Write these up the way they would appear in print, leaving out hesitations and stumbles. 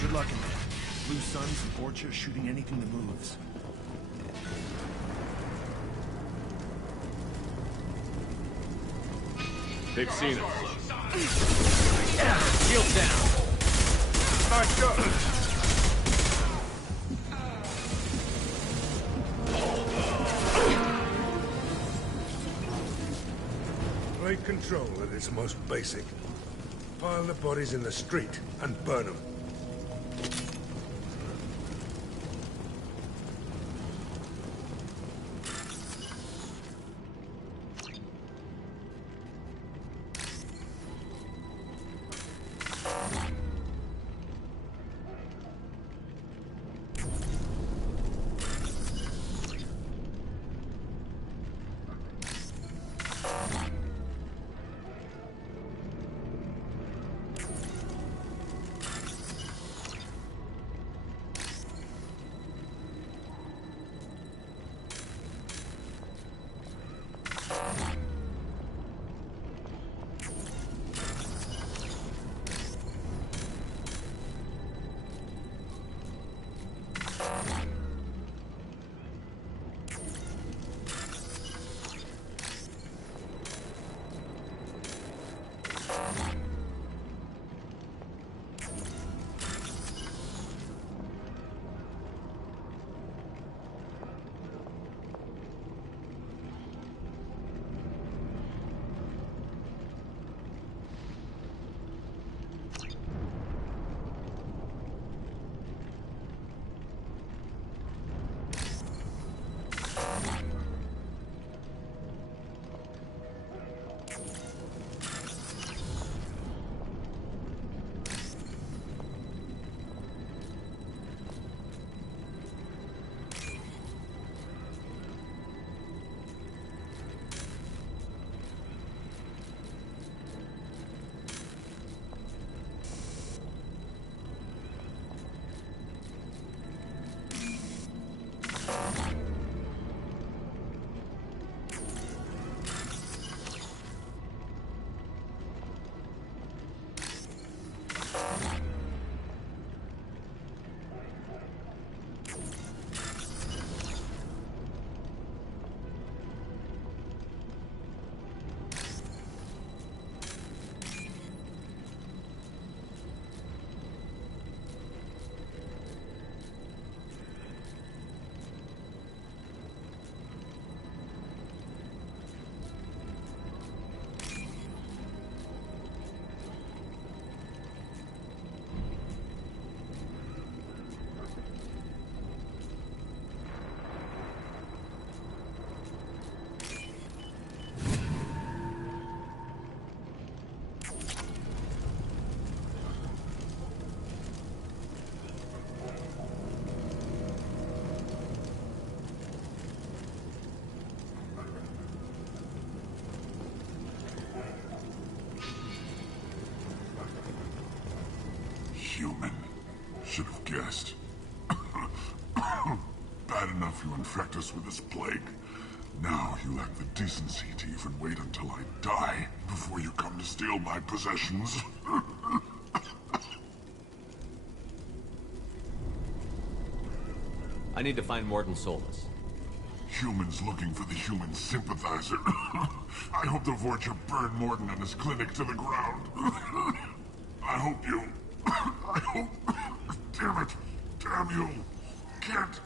Good luck in there. Blue Suns and Orcha shooting anything that moves. They've seen us. Yeah, shield down. Nice go. Blade control at its most basic. Pile the bodies in the street and burn them. Human. Should have guessed. Bad enough you infect us with this plague. Now you lack the decency to even wait until I die before you come to steal my possessions. I need to find Morden Solus. Humans looking for the human sympathizer. I hope the Vorcha burn Morden and his clinic to the ground. I hope you... I hope... Damn it! Damn you! Can't...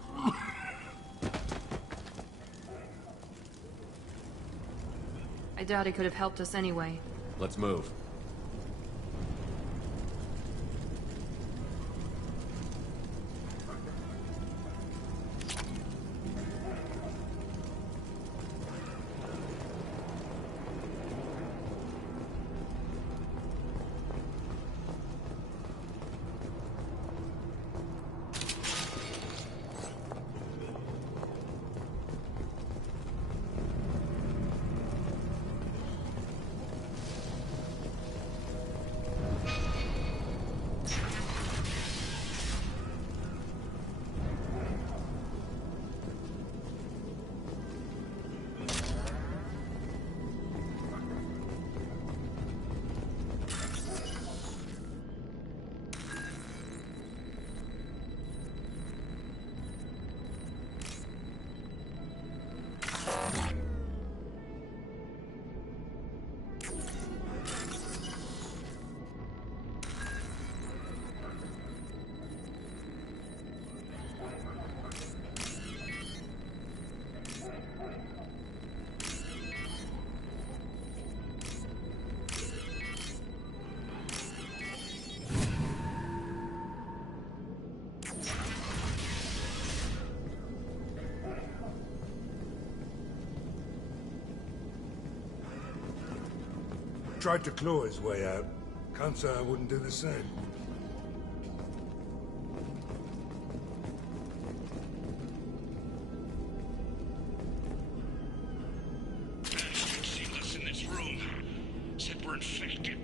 I doubt he could have helped us anyway. Let's move. tried to claw his way out. Can't say I wouldn't do the same. See us in this room. Said we're infected.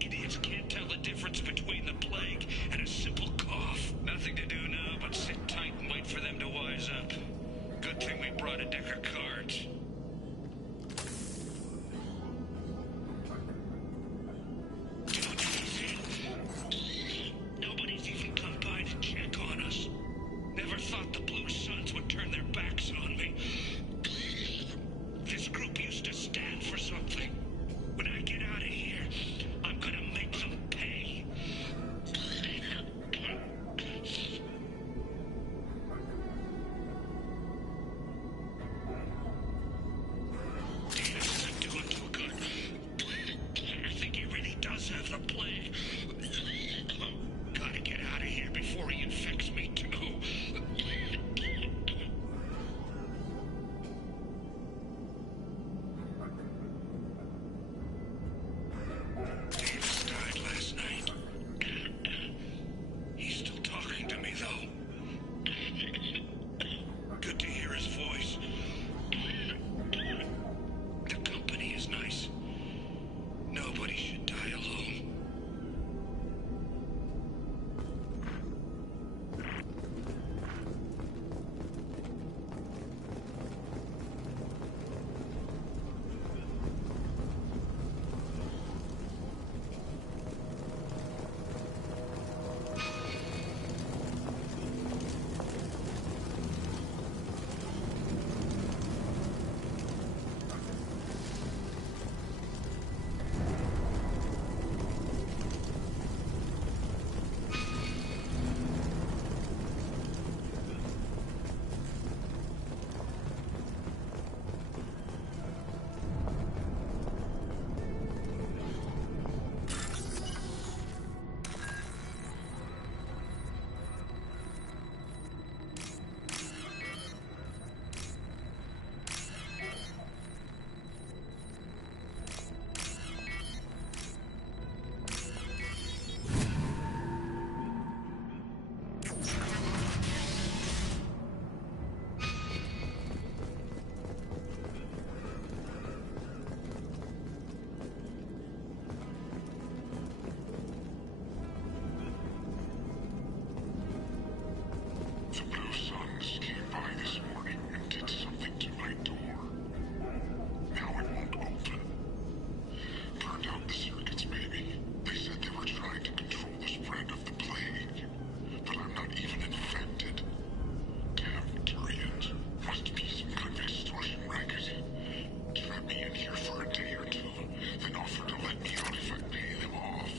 Idiots can't tell the difference between the plague and a simple cough. Nothing to do now but sit tight and wait for them to wise up. Good thing we brought a deck of cards. Nobody's even come by to check on us. Never thought the Blue Suns would turn their backs on me. This group used to stand for something. When I get out of here, I'm gonna make them pay. Davis isn't doing too good. I think he really does have the plague. Gotta get out of here before he infects me too. Davis died last night. He's still talking to me, though. Good to hear his voice. The company is nice. Nobody should die alone. The Blue Suns came by this morning and did something to my door. Now it won't open. Burned out the circuits, maybe. They said they were trying to control the spread of the plague. But I'm not even infected. Damn Tyrians. Must be some kind of extortion racket. Trap me in here for a day or two, then offer to let me out if I pay them off.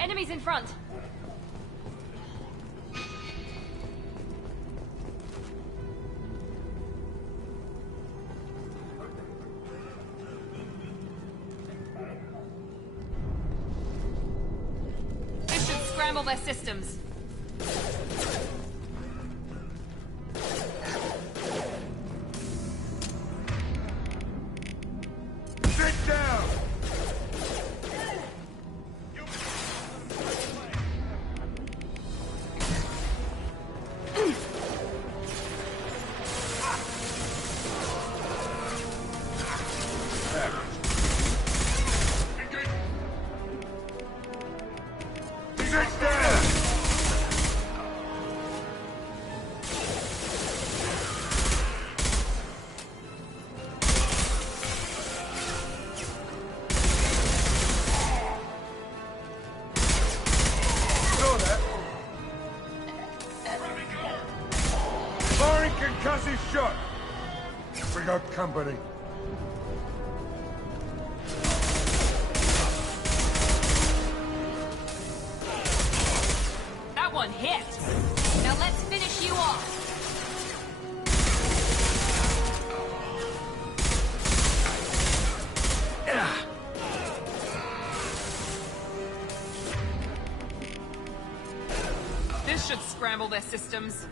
Enemies in front! This should scramble their systems. Sit down! Sit down! Saw that? Firing concussive shot! We got company. one hit. Now let's finish you off. This should scramble their systems.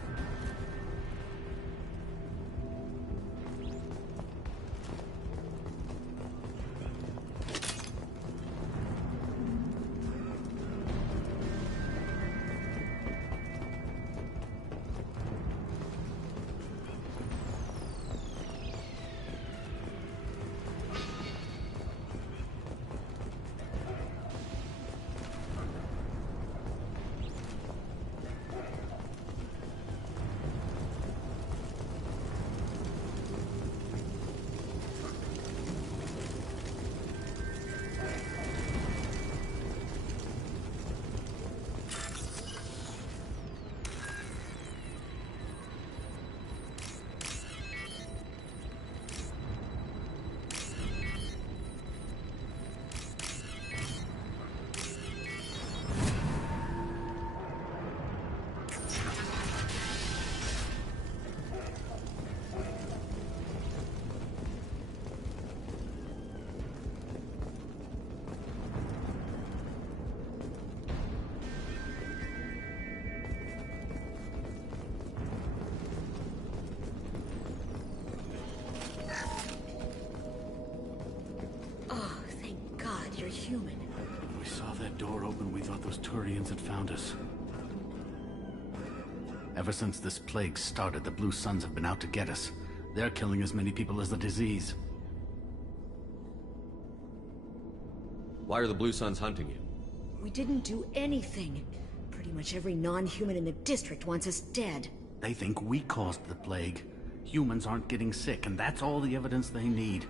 Human. When we saw that door open, we thought those Turians had found us. Ever since this plague started, the Blue Suns have been out to get us. They're killing as many people as the disease. Why are the Blue Suns hunting you? We didn't do anything. Pretty much every non-human in the district wants us dead. They think we caused the plague. Humans aren't getting sick, and that's all the evidence they need.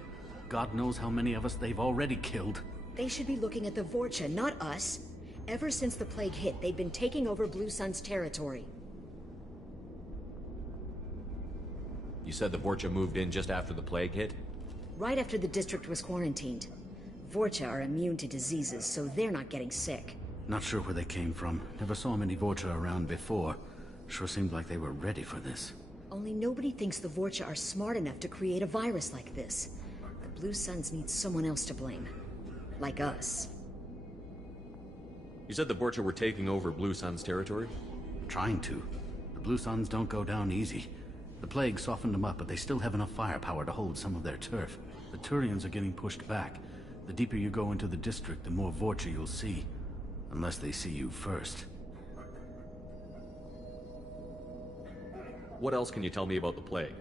God knows how many of us they've already killed. They should be looking at the Vorcha, not us. Ever since the plague hit, they've been taking over Blue Sun's territory. You said the Vorcha moved in just after the plague hit? Right after the district was quarantined. Vorcha are immune to diseases, so they're not getting sick. Not sure where they came from. Never saw many Vorcha around before. Sure seemed like they were ready for this. Only nobody thinks the Vorcha are smart enough to create a virus like this. The Blue Suns need someone else to blame. Like us. You said the Vorcha were taking over Blue Sun's territory? Trying to. The Blue Suns don't go down easy. The plague softened them up, but they still have enough firepower to hold some of their turf. The Turians are getting pushed back. The deeper you go into the district, the more Vorcha you'll see. Unless they see you first. What else can you tell me about the plague?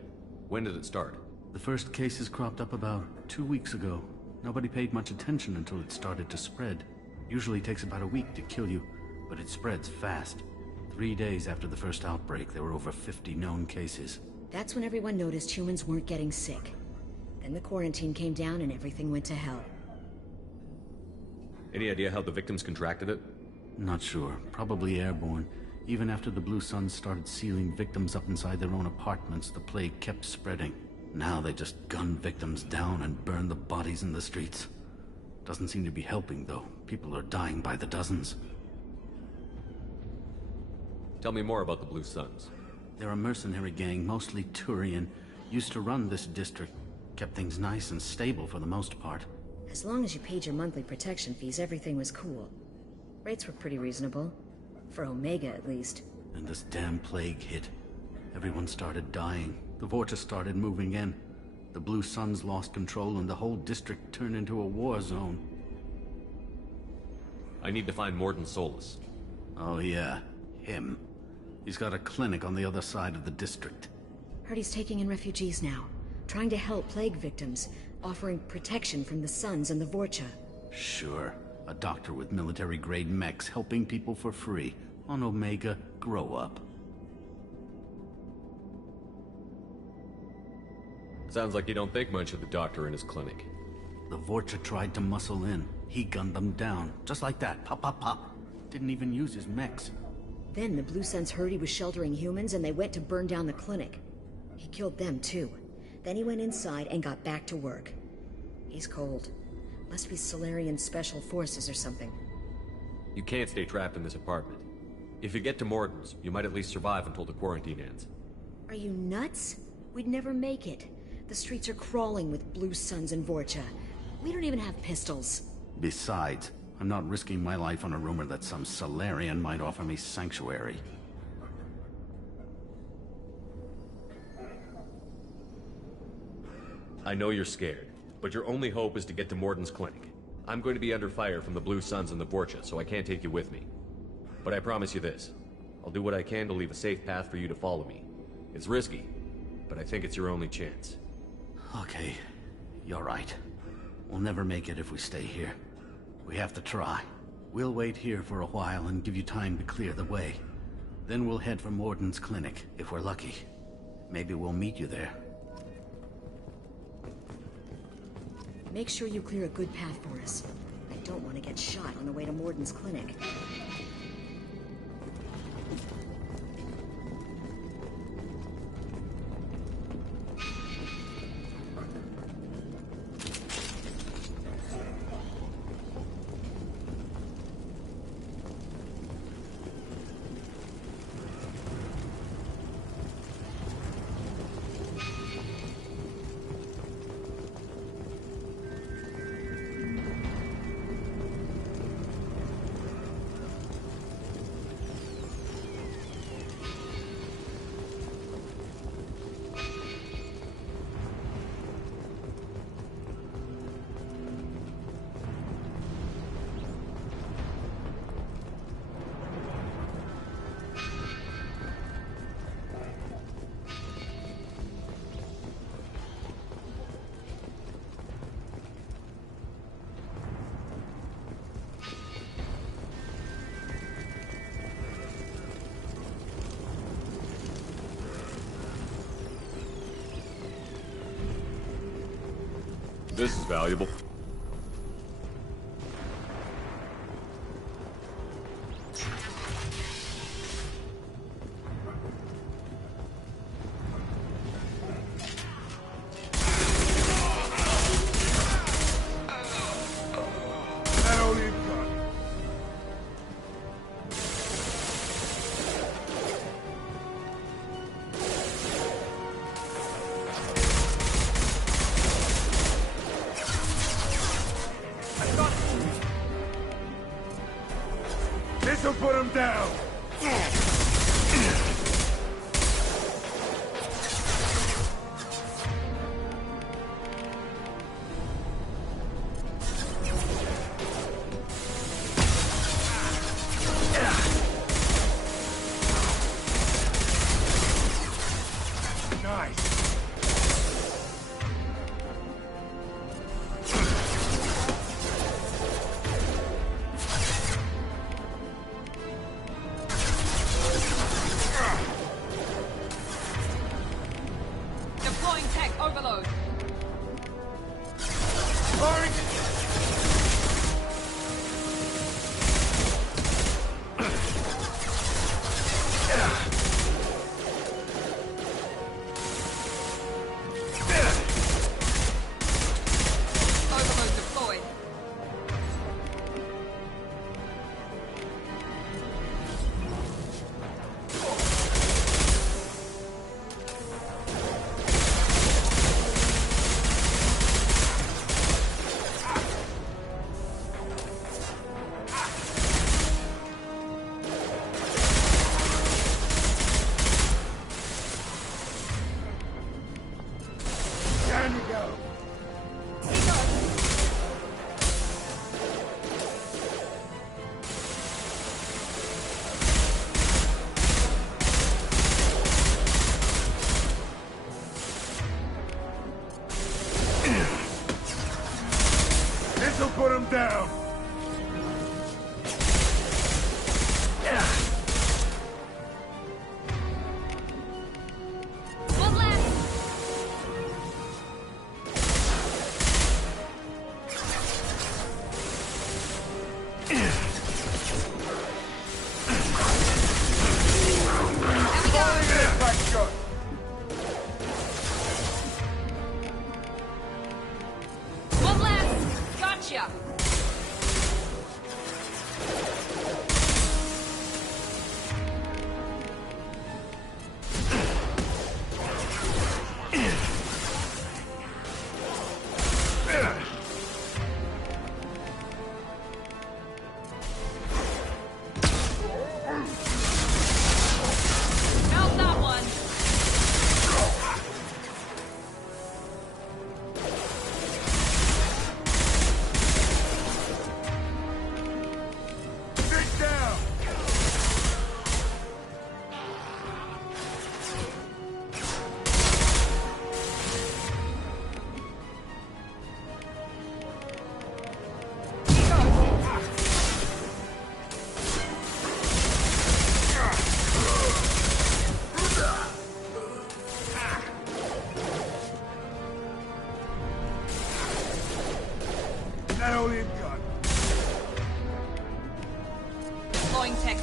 When did it start? The first cases cropped up about 2 weeks ago. Nobody paid much attention until it started to spread. Usually takes about a week to kill you, but it spreads fast. 3 days after the first outbreak, there were over 50 known cases. That's when everyone noticed humans weren't getting sick. Then the quarantine came down and everything went to hell. Any idea how the victims contracted it? Not sure. Probably airborne. Even after the Blue Suns started sealing victims up inside their own apartments, the plague kept spreading. Now they just gun victims down and burn the bodies in the streets. Doesn't seem to be helping, though. People are dying by the dozens. Tell me more about the Blue Suns. They're a mercenary gang, mostly Turian. Used to run this district. Kept things nice and stable for the most part. As long as you paid your monthly protection fees, everything was cool. Rates were pretty reasonable. For Omega, at least. And this damn plague hit. Everyone started dying. The Vorcha started moving in. The Blue Suns lost control and the whole district turned into a war zone. I need to find Morden Solus. Oh yeah, him. He's got a clinic on the other side of the district. Heard he's taking in refugees now. Trying to help plague victims. Offering protection from the Suns and the Vorcha. Sure. A doctor with military-grade mechs helping people for free. On Omega, grow up. Sounds like you don't think much of the doctor in his clinic. The Vorcha tried to muscle in. He gunned them down. Just like that. Pop, pop, pop. Didn't even use his mechs. Then the Blue Suns heard he was sheltering humans and they went to burn down the clinic. He killed them too. Then he went inside and got back to work. He's cold. Must be Solarian Special Forces or something. You can't stay trapped in this apartment. If you get to Morden's, you might at least survive until the quarantine ends. Are you nuts? We'd never make it. The streets are crawling with Blue Suns and Vorcha. We don't even have pistols. Besides, I'm not risking my life on a rumor that some Solarian might offer me sanctuary. I know you're scared, but your only hope is to get to Morden's clinic. I'm going to be under fire from the Blue Suns and the Vorcha, so I can't take you with me. But I promise you this. I'll do what I can to leave a safe path for you to follow me. It's risky, but I think it's your only chance. Okay, you're right. We'll never make it if we stay here. We have to try. We'll wait here for a while and give you time to clear the way. Then we'll head for Morden's clinic, if we're lucky. Maybe we'll meet you there. Make sure you clear a good path for us. I don't want to get shot on the way to Morden's clinic. This is valuable. That all you've got? This'll put him down! Nice! Deploying tech overload. Firing! Overload deployed. Down you go! This'll put him down! One left. Back shot! One left. Gotcha.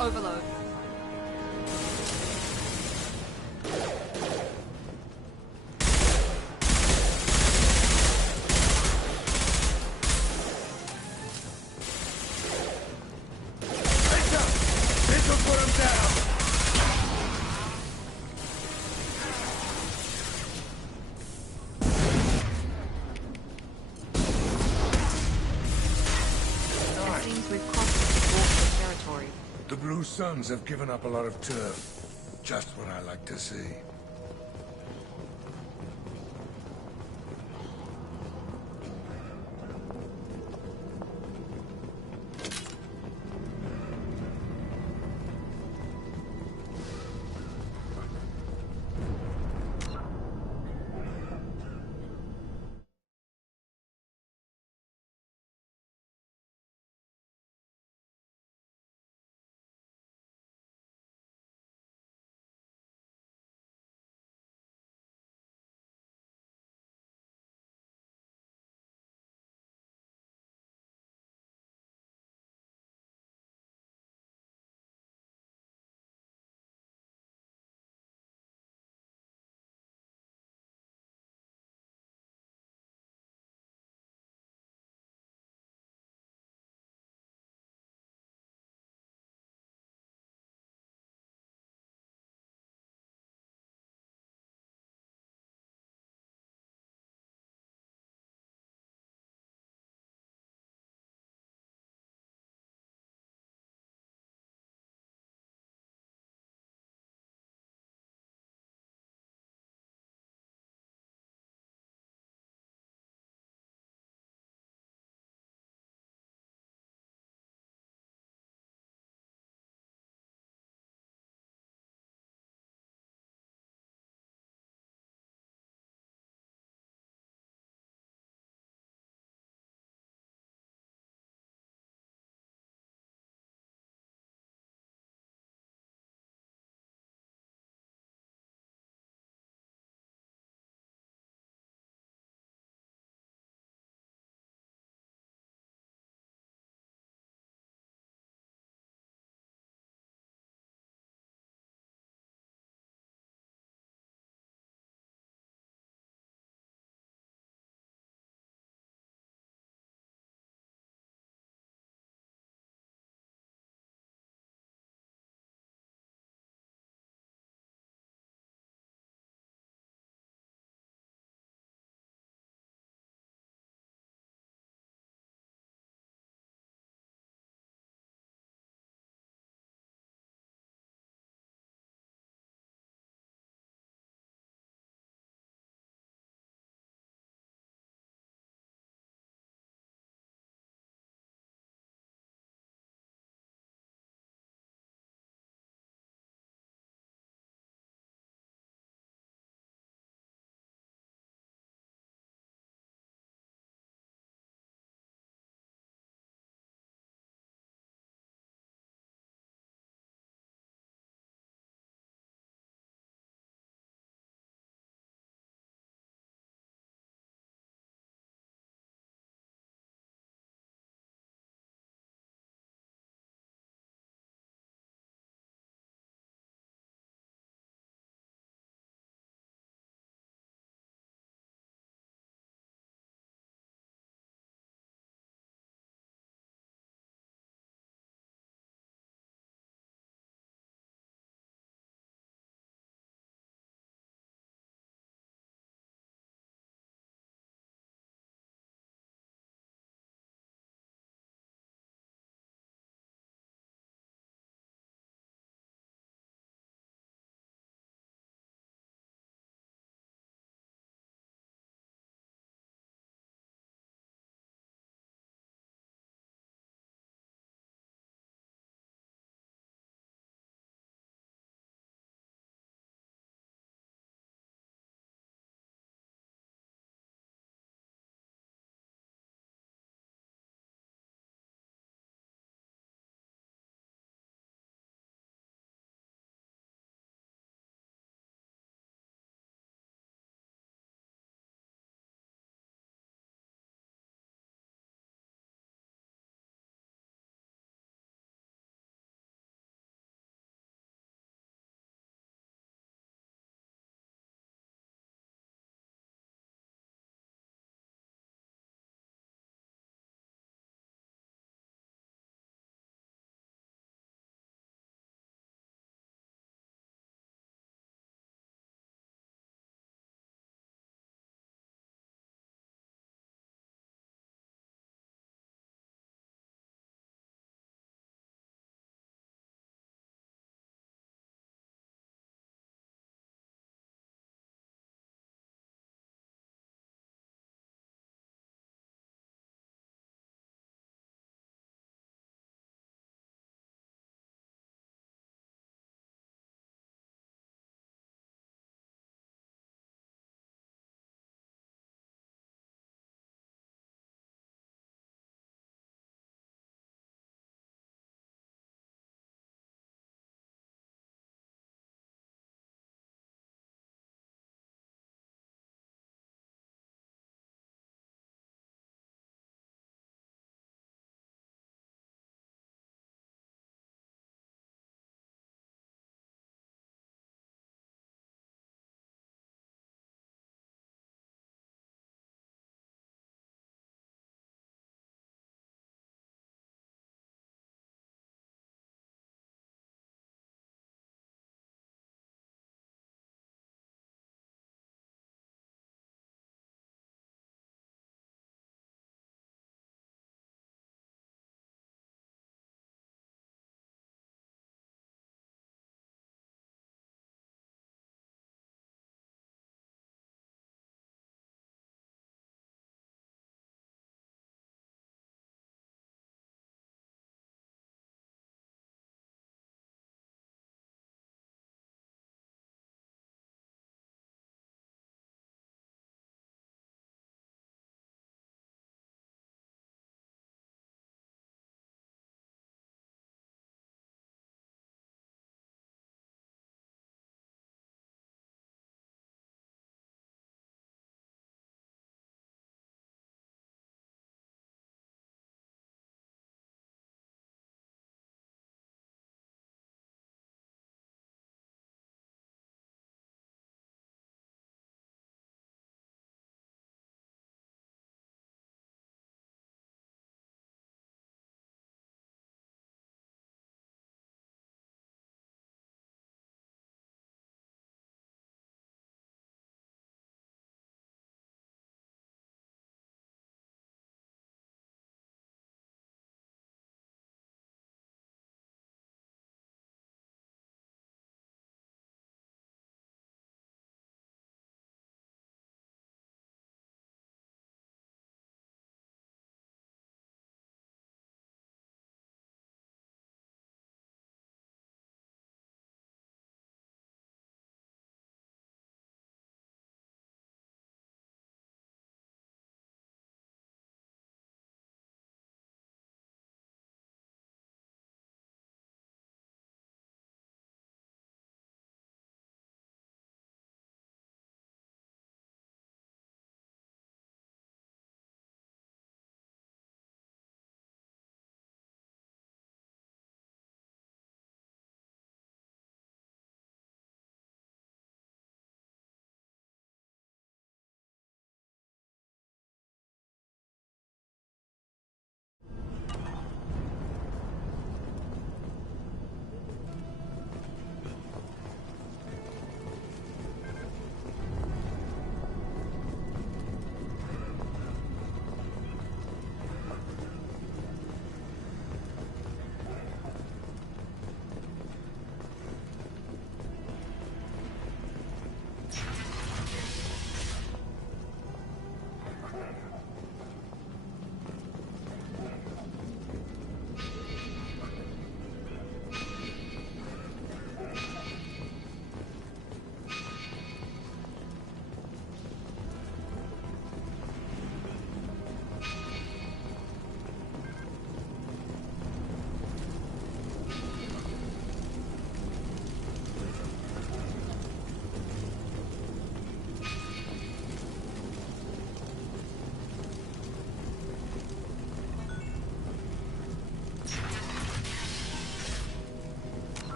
overload. This'll put him down! It seems we've crossed Vorcha territory. The Blue Suns have given up a lot of turf. Just what I like to see.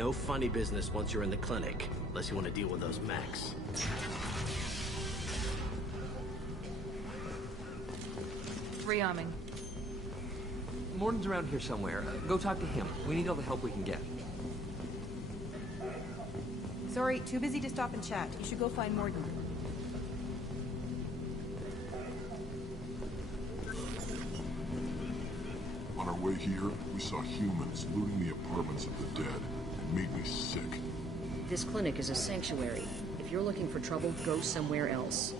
No funny business once you're in the clinic, unless you want to deal with those mechs. Rearming. Morden's around here somewhere. Go talk to him. We need all the help we can get. Sorry, too busy to stop and chat. You should go find Morden. On our way here, we saw humans looting the apartments of the dead. It made me sick. This clinic is a sanctuary. If you're looking for trouble, go somewhere else.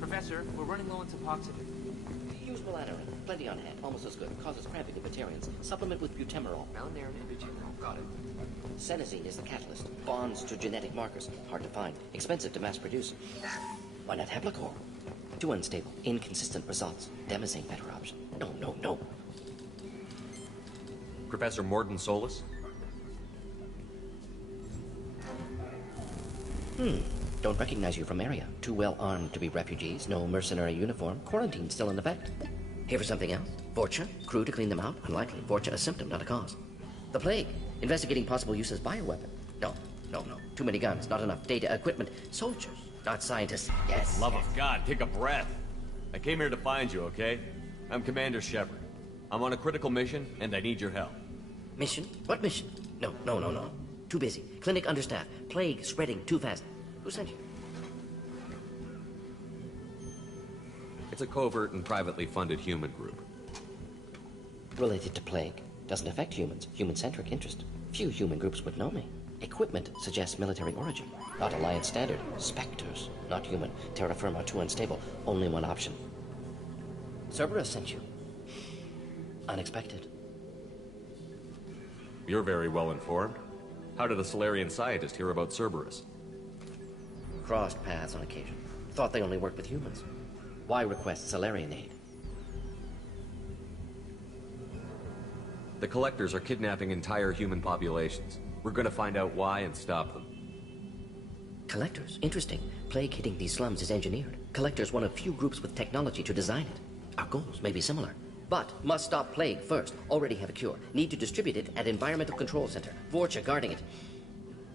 Professor, we're running low on Suboxone. Use Melatonin. Plenty on hand. Almost as good. Causes cramping in vegetarians. Supplement with butemerol. Malinarin and butemerol. Got it. Senescene is the catalyst. Bonds to genetic markers. Hard to find. Expensive to mass produce. Why not Heplicor? Too unstable. Inconsistent results. Demasane better option. No, no, no. Professor Morden Solis? Don't recognize you from area. Too well armed to be refugees. No mercenary uniform. Quarantine still in effect. Here for something else? Vorcha? Crew to clean them out? Unlikely. Vorcha a symptom, not a cause. The plague. Investigating possible use as bioweapon. No, no, no. Too many guns. Not enough data, equipment. Soldiers, not scientists. Yes. Love of God, take a breath. I came here to find you, okay? I'm Commander Shepard. I'm on a critical mission, and I need your help. Mission? What mission? No, no, no, no. Too busy. Clinic understaffed. Plague spreading too fast. Who sent you? It's a covert and privately funded human group. Related to plague. Doesn't affect humans. Human-centric interest. Few human groups would know me. Equipment suggests military origin. Not Alliance standard. Spectres. Not human. Terra firma too unstable. Only one option. Cerberus sent you. Unexpected. You're very well informed. How did a Solarian scientist hear about Cerberus? Crossed paths on occasion. Thought they only worked with humans. Why request Solarian aid? The Collectors are kidnapping entire human populations. We're gonna find out why and stop them. Collectors? Interesting. Plague hitting these slums is engineered. Collectors one of few groups with technology to design it. Our goals may be similar. But must stop plague first. Already have a cure. Need to distribute it at Environmental Control Center. Vorcha guarding it.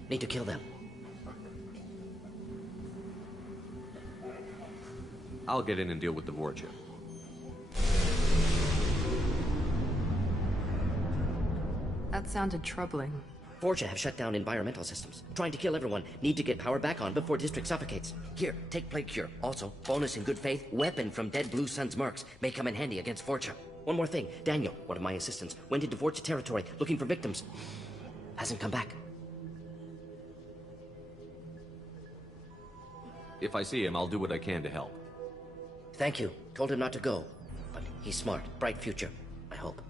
Need to kill them. I'll get in and deal with the Vorcha. That sounded troubling. Vorcha have shut down environmental systems. Trying to kill everyone. Need to get power back on before district suffocates. Here, take plague cure. Also, bonus in good faith, weapon from dead Blue Sun's mercs. May come in handy against Vorcha. One more thing. Daniel, one of my assistants, went into Vorcha territory looking for victims. Hasn't come back. If I see him, I'll do what I can to help. Thank you. Told him not to go. But he's smart. Bright future. I hope.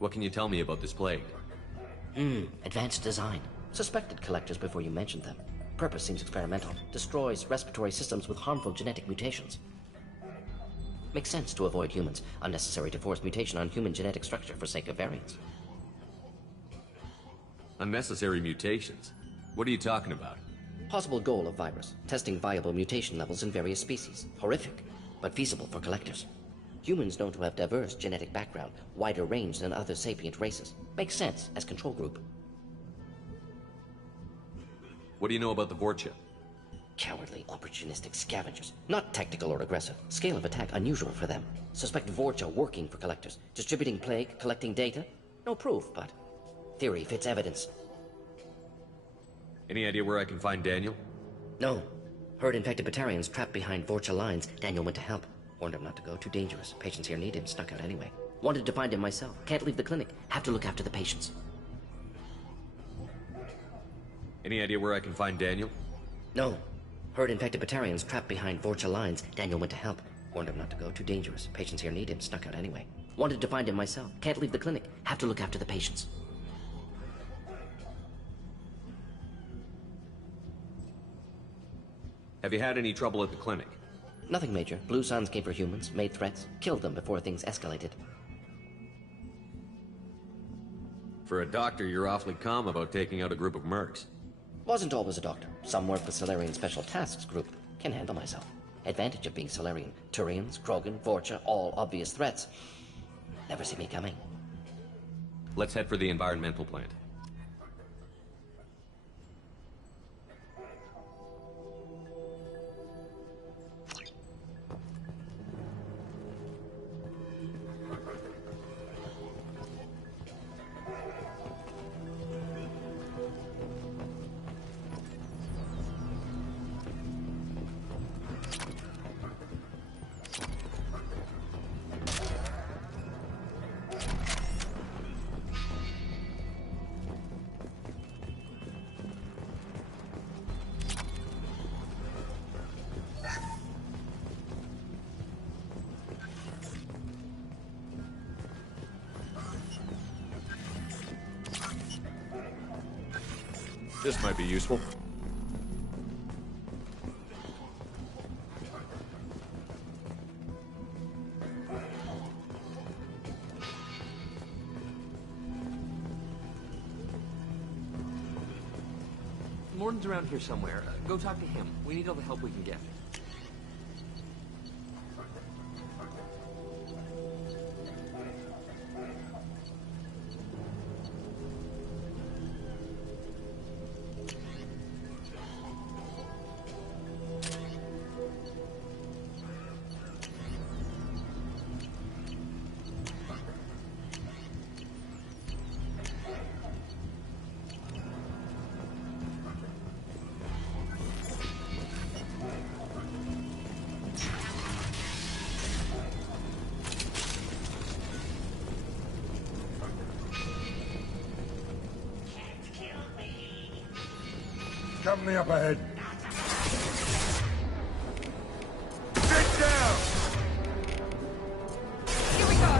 What can you tell me about this plague? Advanced design. Suspected collectors before you mentioned them. Purpose seems experimental. Destroys respiratory systems with harmful genetic mutations. Makes sense to avoid humans. Unnecessary to force mutation on human genetic structure for sake of variants. Unnecessary mutations? What are you talking about? Possible goal of virus. Testing viable mutation levels in various species. Horrific, but feasible for collectors. Humans known to have diverse genetic background, wider range than other sapient races. Makes sense as control group. What do you know about the Vorcha? Cowardly, opportunistic scavengers. Not tactical or aggressive. Scale of attack unusual for them. Suspect Vorcha working for collectors. Distributing plague, collecting data. No proof, but theory fits evidence. Any idea where I can find Daniel? No. Heard infected Batarians trapped behind Vorcha lines. Daniel went to help. Warned him not to go. Too dangerous. Patients here need him. Snuck out anyway. Wanted to find him myself. Can't leave the clinic. Have to look after the patients. Any idea where I can find Daniel? No. Heard infected Batarians trapped behind Vorcha lines. Daniel went to help. Warned him not to go. Too dangerous. Patients here need him. Snuck out anyway. Wanted to find him myself. Can't leave the clinic. Have to look after the patients. Have you had any trouble at the clinic? Nothing major. Blue Suns came for humans, made threats, killed them before things escalated. For a doctor, you're awfully calm about taking out a group of mercs. Wasn't always a doctor. Some work with Solarian Special Tasks Group. Can handle myself. Advantage of being Solarian. Turians, Krogan, Vorcha, all obvious threats. Never see me coming. Let's head for the environmental plant. This might be useful. Morden's around here somewhere. Go talk to him. We need all the help we can get. Company up ahead. Sit down! Here we go.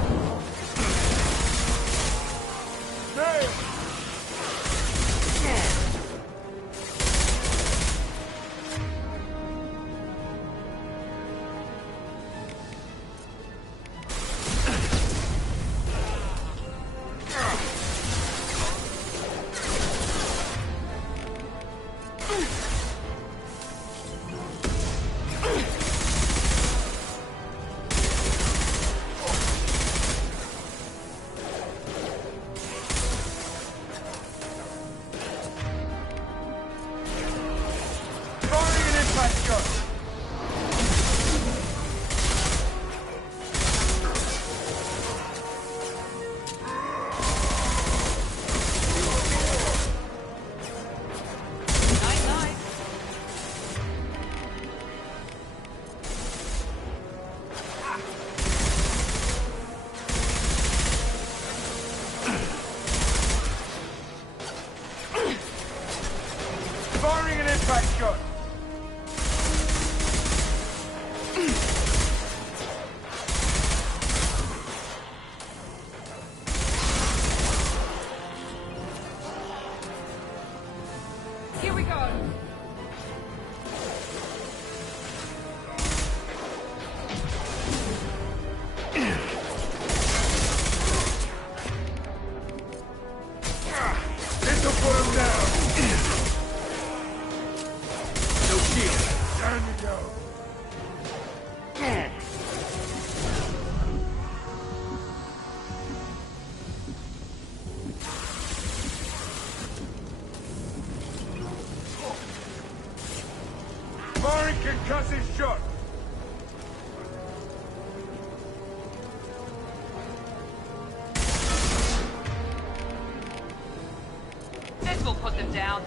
Hey! Firing an impact shot! Here we go. This'll put him down! No shield. Down you go! Firing concussive shot! This will put them down.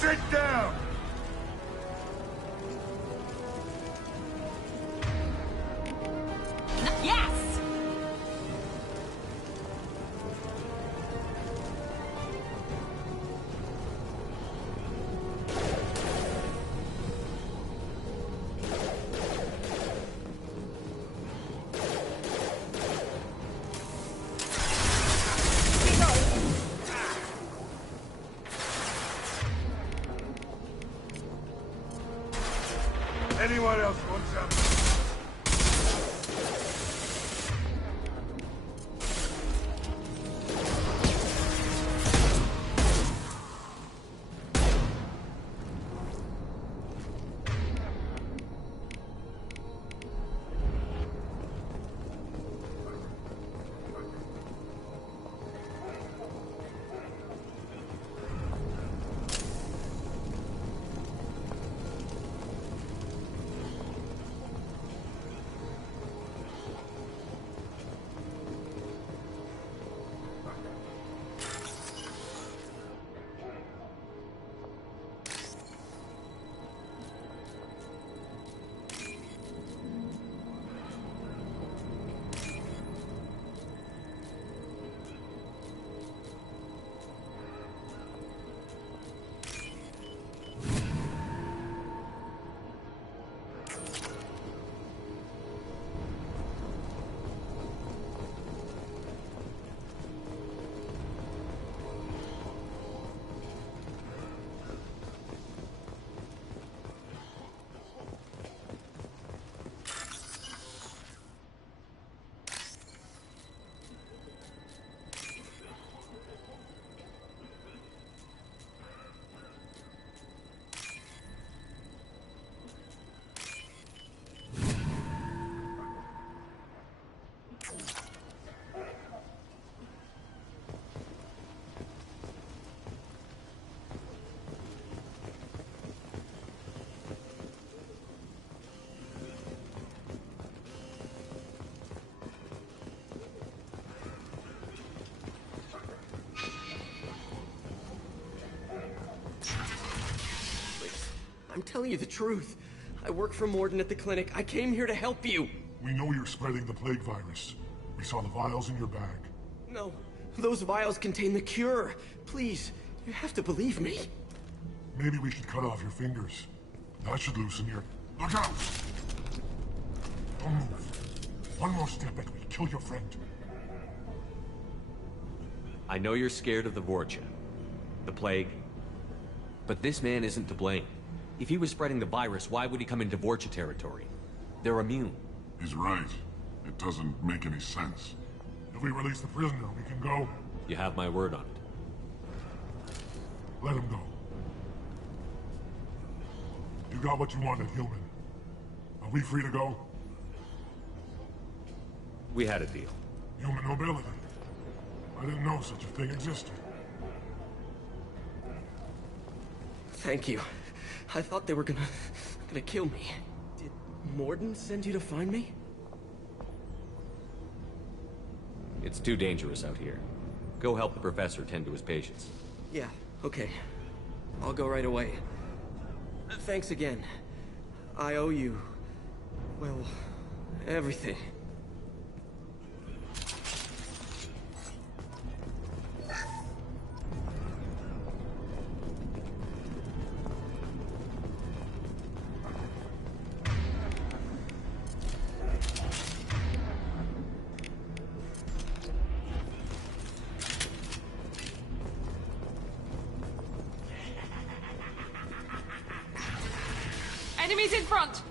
Sit down! Anyone else want some? I'm telling you the truth. I work for Morden at the clinic. I came here to help you. We know you're spreading the plague virus. We saw the vials in your bag. No, those vials contain the cure. Please, you have to believe me. Maybe we should cut off your fingers. That should loosen your... Look out! Don't move. One more step and we kill your friend. I know you're scared of the Vorcha, the plague, but this man isn't to blame. If he was spreading the virus, why would he come into Vorcha territory? They're immune. He's right. It doesn't make any sense. If we release the prisoner, we can go. You have my word on it. Let him go. You got what you wanted, human. Are we free to go? We had a deal. Human mobility. I didn't know such a thing existed. Thank you. I thought they were gonna kill me. Did Morden send you to find me? It's too dangerous out here. Go help the professor tend to his patients. Yeah, okay. I'll go right away. Thanks again. I owe you... well, everything. Enemies in front!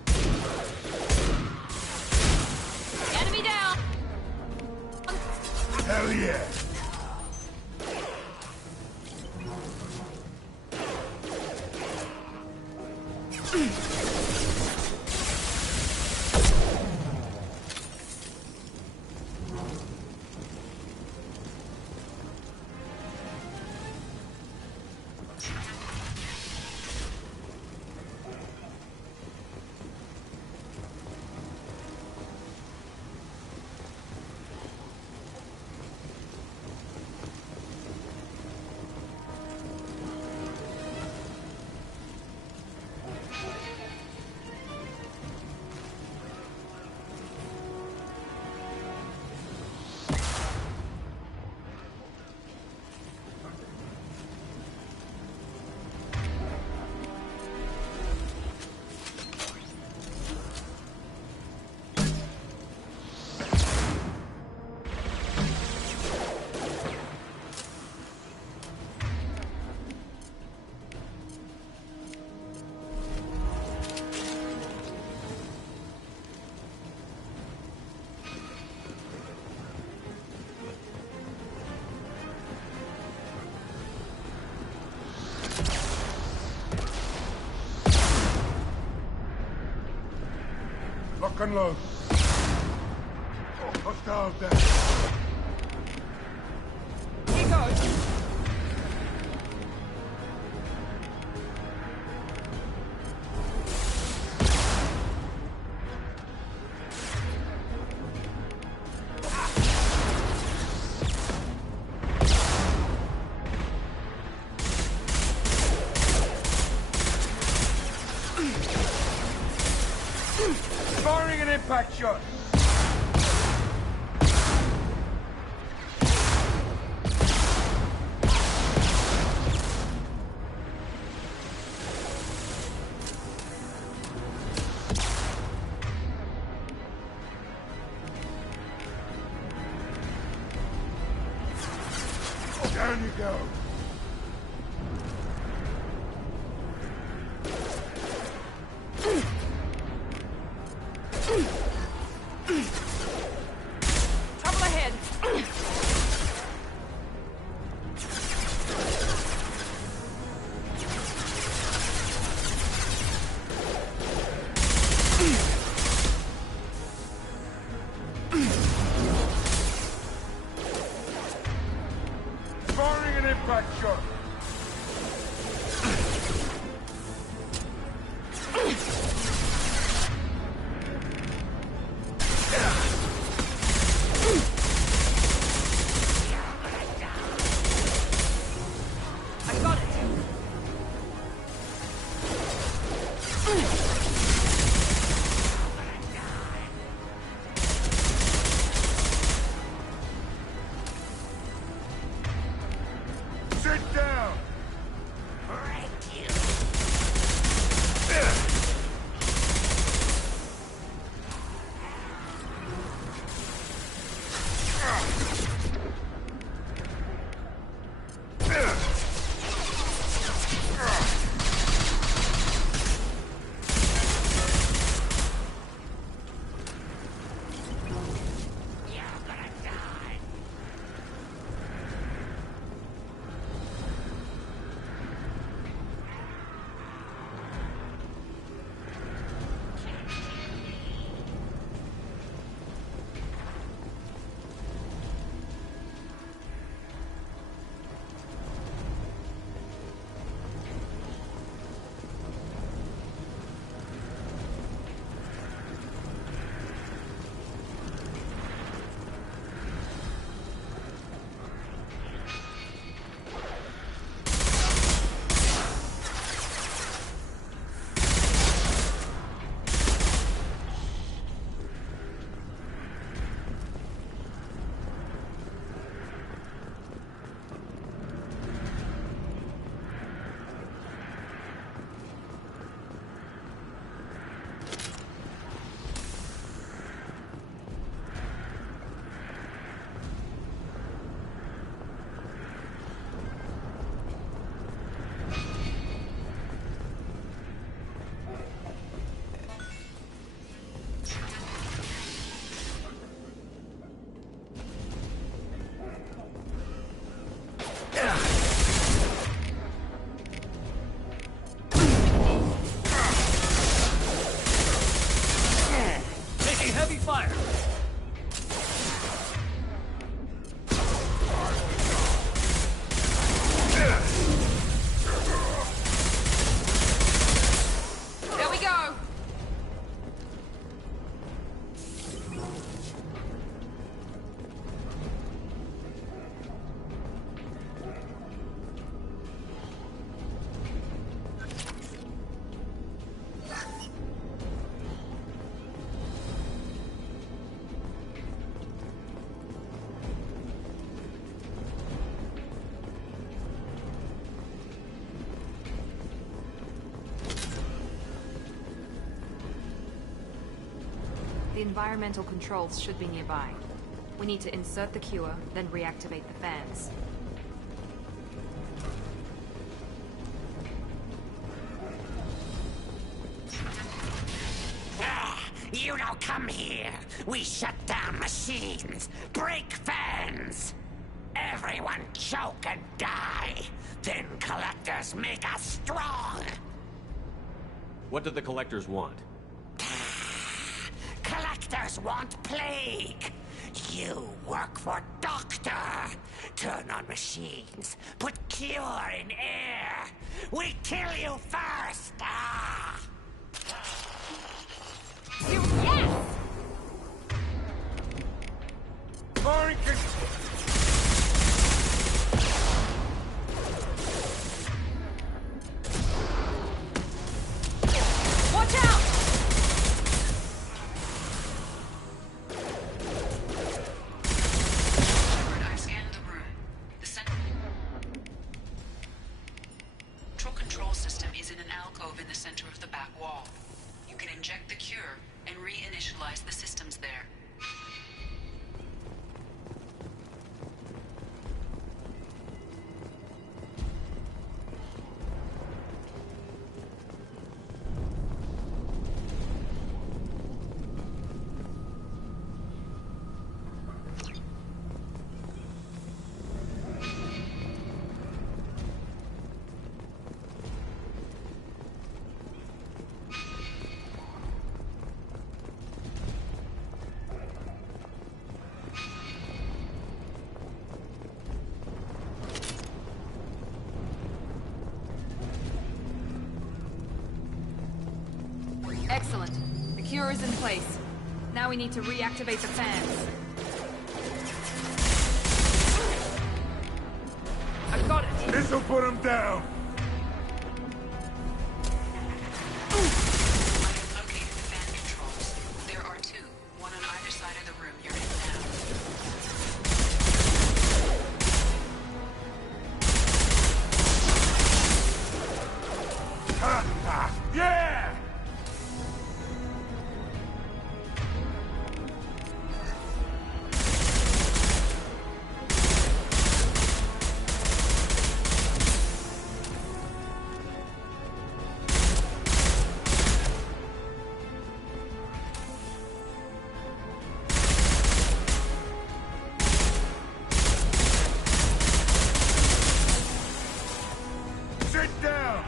Enemy down! Hell yeah! Lock and load. Hostile down. Here goes. Firing an impact shot. Down you go. Trouble ahead. Firing an impact shot. I got it. Sit down. Taking heavy fire. There we go. The environmental controls should be nearby. We need to insert the cure, then reactivate the fans. You don't come here. We shut down machines, break fans. Everyone choke and die. Then collectors make us strong. What do the collectors want? customers want plague. You work for Doctor. Turn on machines. Put cure in air. We kill you first. Ah! Yes! Firing Watch out! I've scanned the room. The central control system is in an alcove in the center of the back wall. You can inject the cure and reinitialize the systems there. Excellent. The cure is in place. Now we need to reactivate the fans. I've got it! This'll put him down! Located the fan controls. There are two, one on either side of the room you're in now. Ha ha! Yeah! Sit down!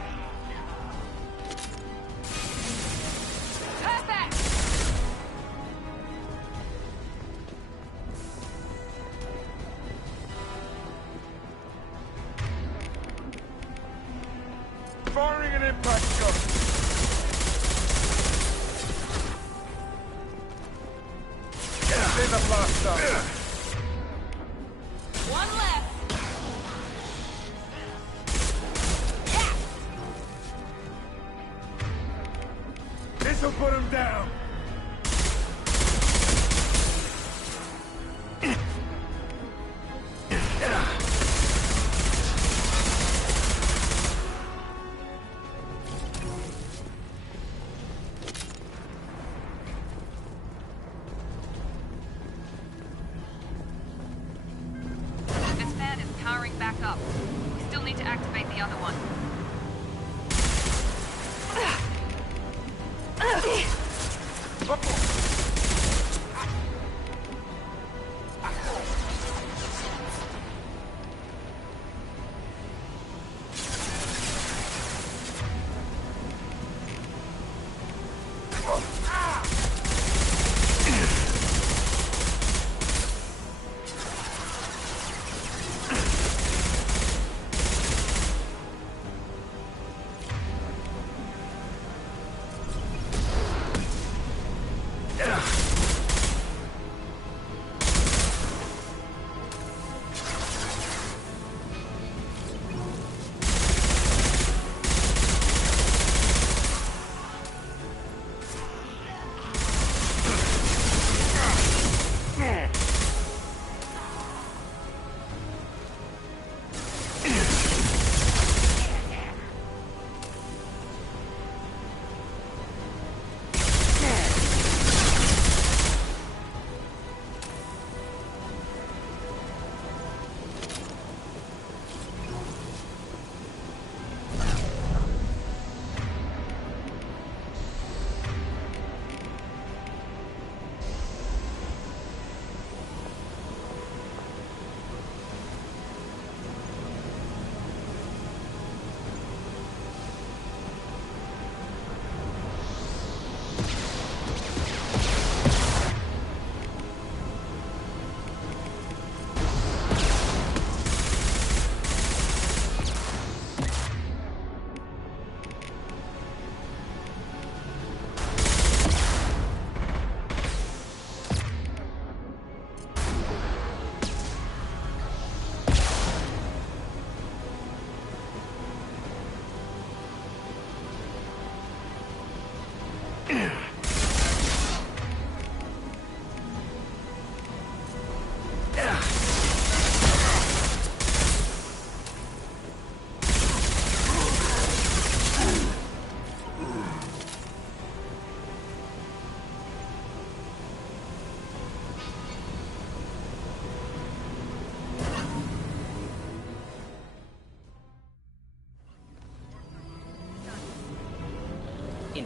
Perfect! Firing an impact shot! In the blaster! One left! This'll put him down! This fan is powering back up. We still need to activate the other one.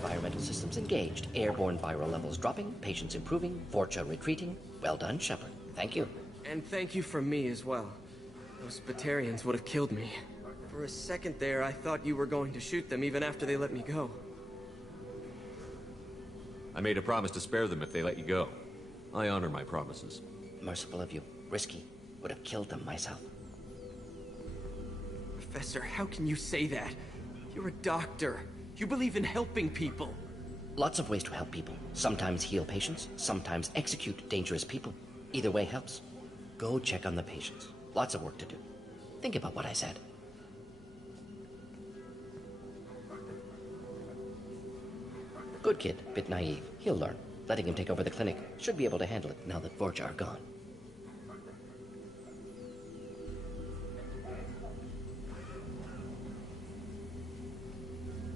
environmental systems engaged. Airborne viral levels dropping, patients improving, Vorcha retreating. Well done, Shepard. Thank you. And thank you from me as well. Those Batarians would have killed me. For a second there, I thought you were going to shoot them even after they let me go. I made a promise to spare them if they let you go. I honor my promises. Merciful of you. Risky. Would have killed them myself. Professor, how can you say that? You're a doctor. You believe in helping people. Lots of ways to help people. Sometimes heal patients, sometimes execute dangerous people. Either way helps. Go check on the patients. Lots of work to do. Think about what I said. Good kid, bit naive. He'll learn. Letting him take over the clinic. Should be able to handle it now that Vorcha are gone.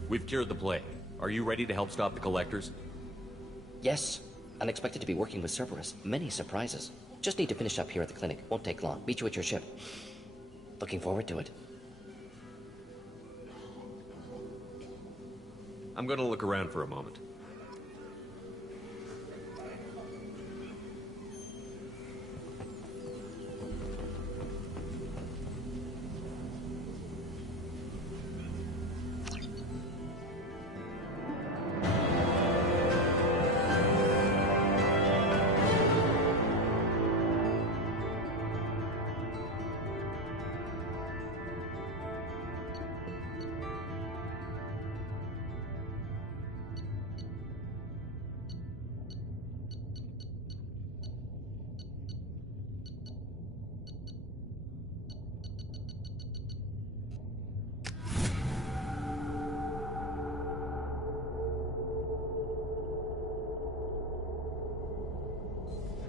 We've cured the plague. Are you ready to help stop the Collectors? Yes. Unexpected to be working with Cerberus. Many surprises. Just need to finish up here at the clinic. Won't take long. Meet you at your ship. Looking forward to it. I'm gonna look around for a moment.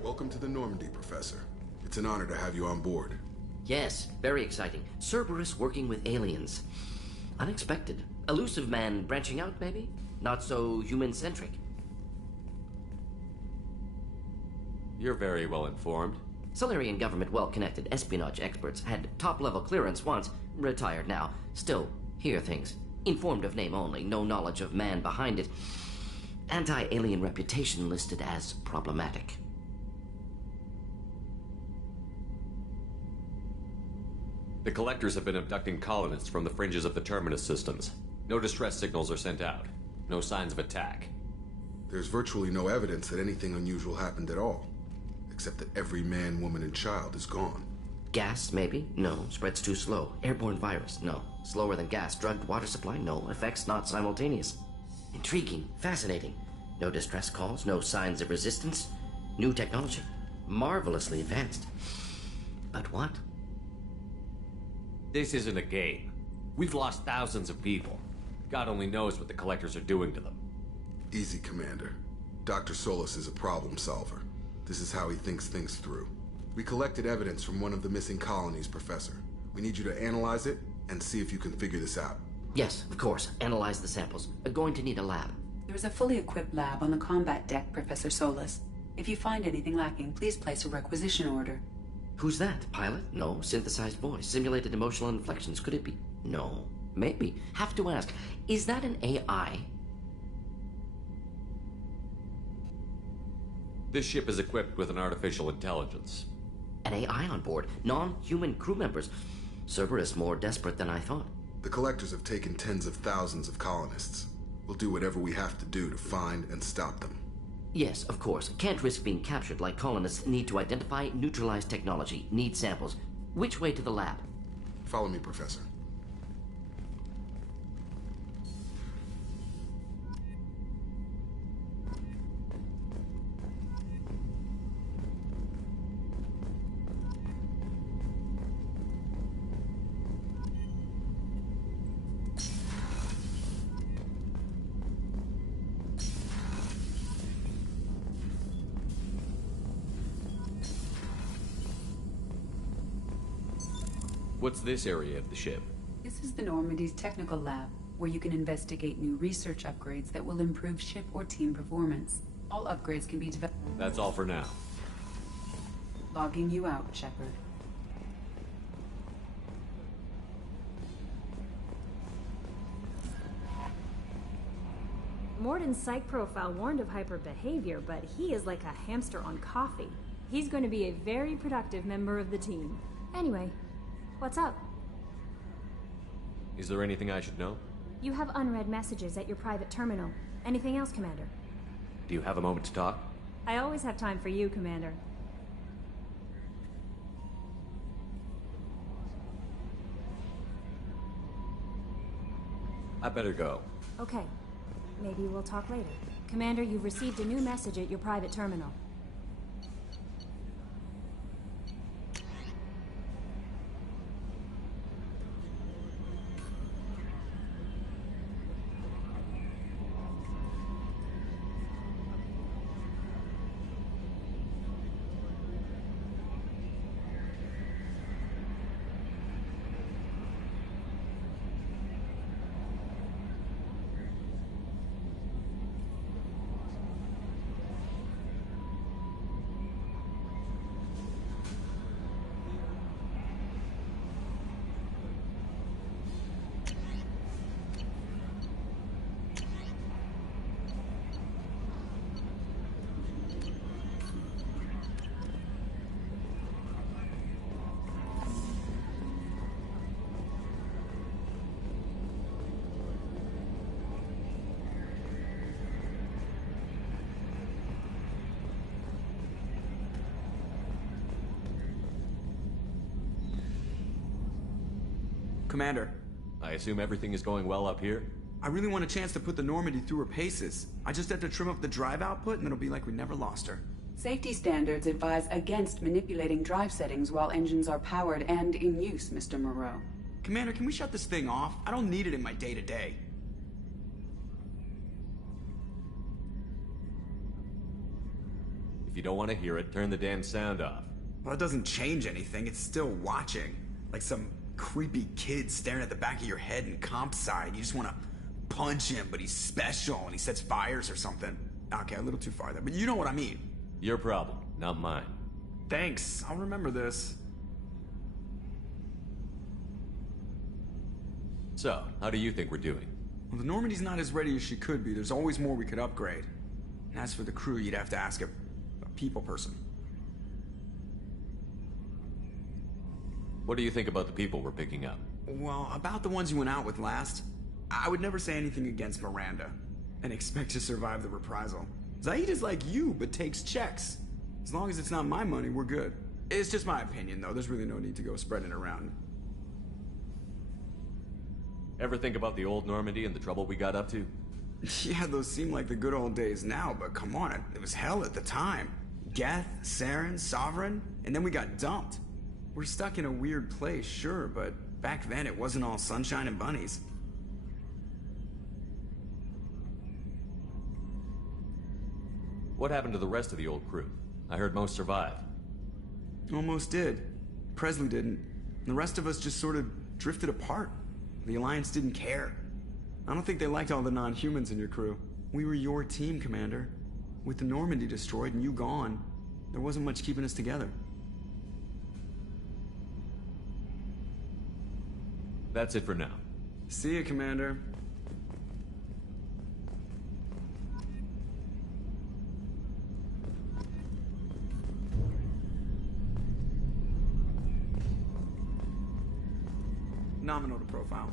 Welcome to the Normandy, Professor. It's an honor to have you on board. Yes, very exciting. Cerberus working with aliens. Unexpected. Elusive man branching out, maybe? Not so human-centric. You're very well informed. Solarian government well-connected espionage experts had top-level clearance once, retired now. Still, hear things. Informed of name only, no knowledge of man behind it. Anti-alien reputation listed as problematic. The Collectors have been abducting colonists from the fringes of the Terminus systems. No distress signals are sent out. No signs of attack. There's virtually no evidence that anything unusual happened at all. Except that every man, woman, and child is gone. Gas, maybe? No. Spreads too slow. Airborne virus? No. Slower than gas. Drugged water supply? No. Effects not simultaneous. Intriguing. Fascinating. No distress calls. No signs of resistance. New technology. Marvelously advanced. But what? This isn't a game. We've lost thousands of people. God only knows what the Collectors are doing to them. Easy, Commander. Dr. Solis is a problem solver. This is how he thinks things through. We collected evidence from one of the missing colonies, Professor. We need you to analyze it and see if you can figure this out. Yes, of course. Analyze the samples. Going to need a lab. There's a fully equipped lab on the combat deck, Professor Solis. If you find anything lacking, please place a requisition order. Who's that? Pilot? No. Synthesized voice. Simulated emotional inflections. Could it be? No. Maybe. Have to ask. Is that an AI? This ship is equipped with an artificial intelligence. An AI on board? Non-human crew members? Cerberus more desperate than I thought. The Collectors have taken tens of thousands of colonists. We'll do whatever we have to do to find and stop them. Yes, of course. Can't risk being captured like colonists need to identify, neutralize technology, need samples. Which way to the lab? Follow me, Professor. What's this area of the ship? This is the Normandy's technical lab, where you can investigate new research upgrades that will improve ship or team performance. All upgrades can be developed. That's all for now. Logging you out, Shepard. Morden's psych profile warned of hyper behavior, but he is like a hamster on coffee. He's going to be a very productive member of the team. Anyway, what's up? Is there anything I should know? You have unread messages at your private terminal. Anything else, Commander? Do you have a moment to talk? I always have time for you, Commander. I better go. Okay. Maybe we'll talk later. Commander, you've received a new message at your private terminal. Commander. I assume everything is going well up here? I really want a chance to put the Normandy through her paces. I just have to trim up the drive output and it'll be like we never lost her. Safety standards advise against manipulating drive settings while engines are powered and in use, Mr. Moreau. Commander, can we shut this thing off? I don't need it in my day-to-day. If you don't want to hear it, turn the damn sound off. Well, it doesn't change anything. It's still watching. Like some creepy kid staring at the back of your head in comp side. You just want to punch him, but he's special and he sets fires or something. Okay, a little too far there, but you know what I mean. Your problem, not mine. Thanks, I'll remember this. So, how do you think we're doing? Well, the Normandy's not as ready as she could be. There's always more we could upgrade. And as for the crew, you'd have to ask a people person. What do you think about the people we're picking up? Well, about the ones you went out with last, I would never say anything against Miranda and expect to survive the reprisal. Zaid is like you, but takes checks. As long as it's not my money, we're good. It's just my opinion, though. There's really no need to go spreading it around. Ever think about the old Normandy and the trouble we got up to? Yeah, those seem like the good old days now, but come on, it was hell at the time. Geth, Saren, Sovereign, and then we got dumped. We're stuck in a weird place, sure, but back then it wasn't all sunshine and bunnies. What happened to the rest of the old crew? I heard most survived. Almost did. Presley didn't. The rest of us just sort of drifted apart. The Alliance didn't care. I don't think they liked all the non-humans in your crew. We were your team, Commander. With the Normandy destroyed and you gone, there wasn't much keeping us together. That's it for now. See ya, Commander. Nominal to profile.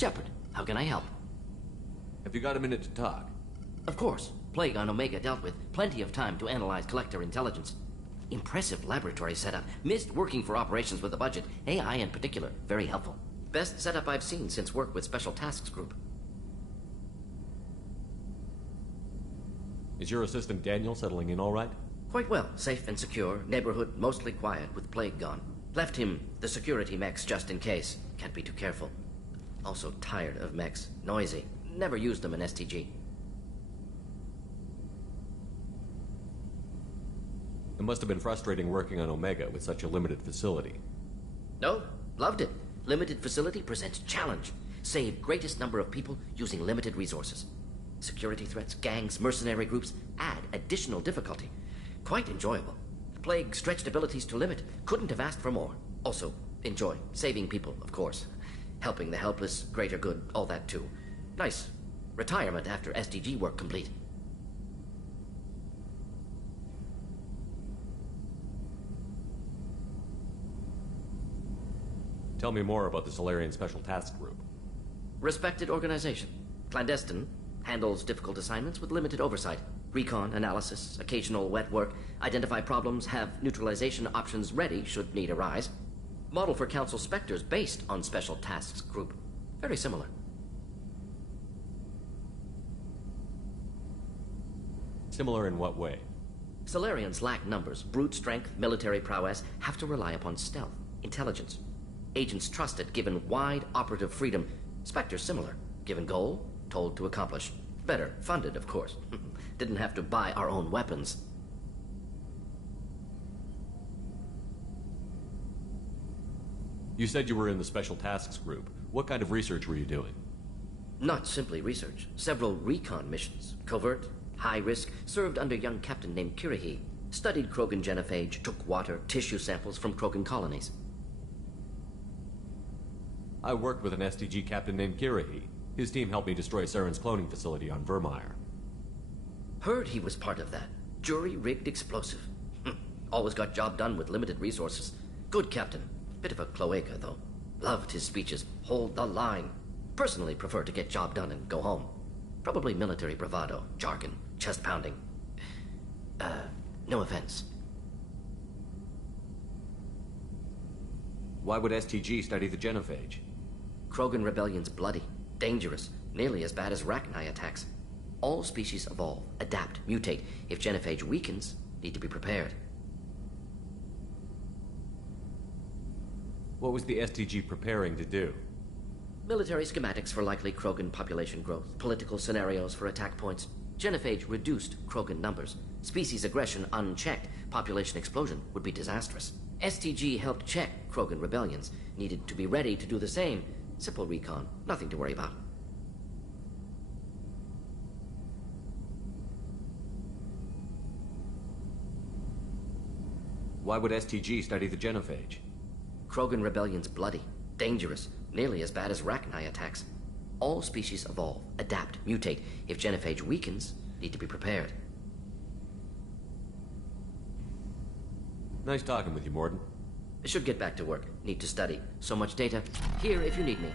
Shepard, how can I help? Have you got a minute to talk? Of course. Plague on Omega dealt with. Plenty of time to analyze collector intelligence. Impressive laboratory setup. Missed working for operations with a budget. AI in particular. Very helpful. Best setup I've seen since work with Special Tasks Group. Is your assistant Daniel settling in all right? Quite well. Safe and secure. Neighborhood mostly quiet with Plague gone. Left him the security mechs just in case. Can't be too careful. Also tired of mechs. Noisy. Never used them in STG. It must have been frustrating working on Omega with such a limited facility. No, loved it. Limited facility presents challenge. Save greatest number of people using limited resources. Security threats, gangs, mercenary groups add additional difficulty. Quite enjoyable. Plague stretched abilities to limit. Couldn't have asked for more. Also, enjoy. Saving people, of course. Helping the helpless, greater good, all that too. Nice. Retirement after SDG work complete. Tell me more about the Solarian Special Task Group. Respected organization. Clandestine. Handles difficult assignments with limited oversight. Recon, analysis, occasional wet work. Identify problems, have neutralization options ready should need arise. Model for Council Spectres based on Special Tasks Group. Very similar. Similar in what way? Solarians lack numbers, brute strength, military prowess, have to rely upon stealth, intelligence. Agents trusted, given wide operative freedom. Spectres similar, given goal, told to accomplish. Better, funded, of course. Didn't have to buy our own weapons. You said you were in the Special Tasks Group. What kind of research were you doing? Not simply research. Several recon missions. Covert, high risk, served under a young captain named Kirahi. Studied Krogan genophage, took water, tissue samples from Krogan colonies. I worked with an STG captain named Kirahi. His team helped me destroy Saren's cloning facility on Vermeer. Heard he was part of that. Jury-rigged explosive. Always got job done with limited resources. Good captain. Bit of a cloaca, though. Loved his speeches. Hold the line. Personally prefer to get job done and go home. Probably military bravado, jargon, chest pounding. No offense. Why would STG study the genophage? Krogan rebellion's bloody, dangerous, nearly as bad as Rachni attacks. All species evolve, adapt, mutate. If genophage weakens, need to be prepared. What was the STG preparing to do? Military schematics for likely Krogan population growth, political scenarios for attack points. Genophage reduced Krogan numbers. Species aggression unchecked, population explosion would be disastrous. STG helped check Krogan rebellions. Needed to be ready to do the same. Simple recon, nothing to worry about. Why would STG study the genophage? Krogan rebellion's bloody, dangerous, nearly as bad as Rachni attacks. All species evolve, adapt, mutate. If genophage weakens, need to be prepared. Nice talking with you, Morden. Should get back to work. Need to study. So much data. Here if you need me.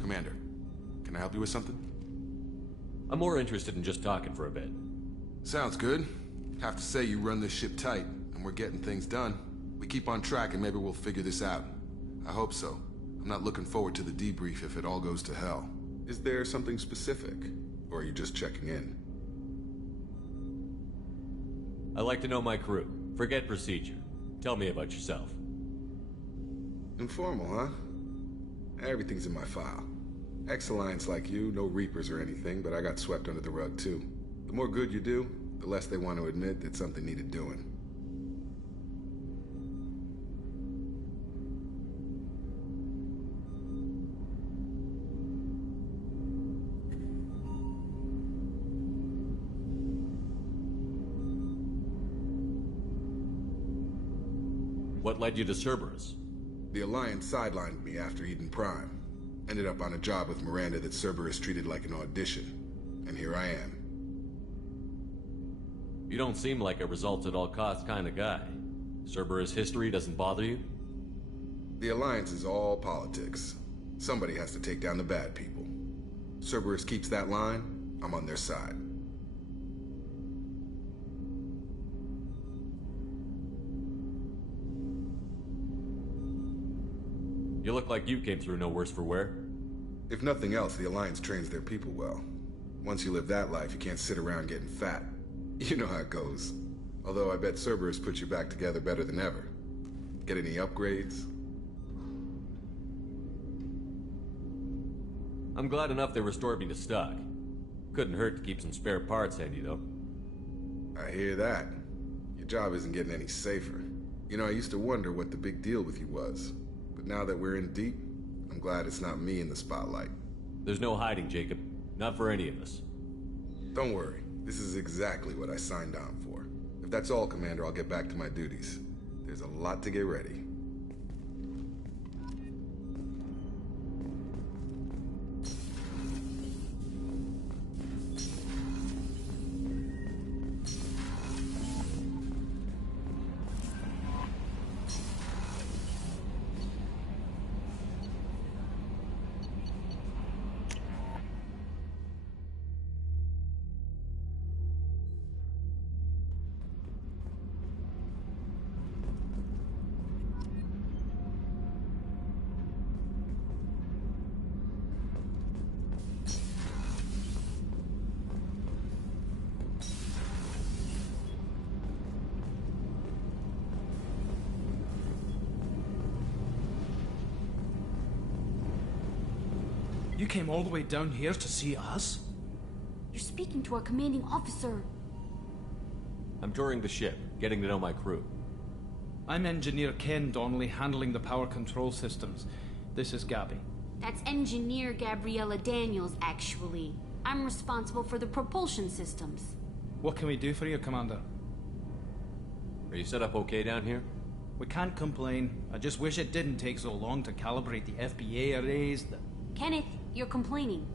Commander, can I help you with something? I'm more interested in just talking for a bit. Sounds good. Have to say you run this ship tight, and we're getting things done. We keep on track and maybe we'll figure this out. I hope so. I'm not looking forward to the debrief if it all goes to hell. Is there something specific? Or are you just checking in? I like to know my crew. Forget procedure. Tell me about yourself. Informal, huh? Everything's in my file. Ex-Alliance like you, no Reapers or anything, but I got swept under the rug too. The more good you do, the less they want to admit that something needed doing. What led you to Cerberus? The Alliance sidelined me after Eden Prime. Ended up on a job with Miranda that Cerberus treated like an audition. And here I am. You don't seem like a results-at-all-costs kind of guy. Cerberus history doesn't bother you? The Alliance is all politics. Somebody has to take down the bad people. Cerberus keeps that line, I'm on their side. You look like you came through no worse for wear. If nothing else, the Alliance trains their people well. Once you live that life, you can't sit around getting fat. You know how it goes. Although I bet Cerberus puts you back together better than ever. Get any upgrades? I'm glad enough they restored me to stock. Couldn't hurt to keep some spare parts handy, though. I hear that. Your job isn't getting any safer. You know, I used to wonder what the big deal with you was. But now that we're in deep, I'm glad it's not me in the spotlight. There's no hiding, Jacob. Not for any of us. Don't worry. This is exactly what I signed on for. If that's all, Commander, I'll get back to my duties. There's a lot to get ready. You came all the way down here to see us? You're speaking to our commanding officer. I'm touring the ship, getting to know my crew. I'm Engineer Ken Donnelly, handling the power control systems. This is Gabby. That's Engineer Gabriella Daniels, actually. I'm responsible for the propulsion systems. What can we do for you, Commander? Are you set up okay down here? We can't complain. I just wish it didn't take so long to calibrate the FBA arrays. Kenneth, you're complaining.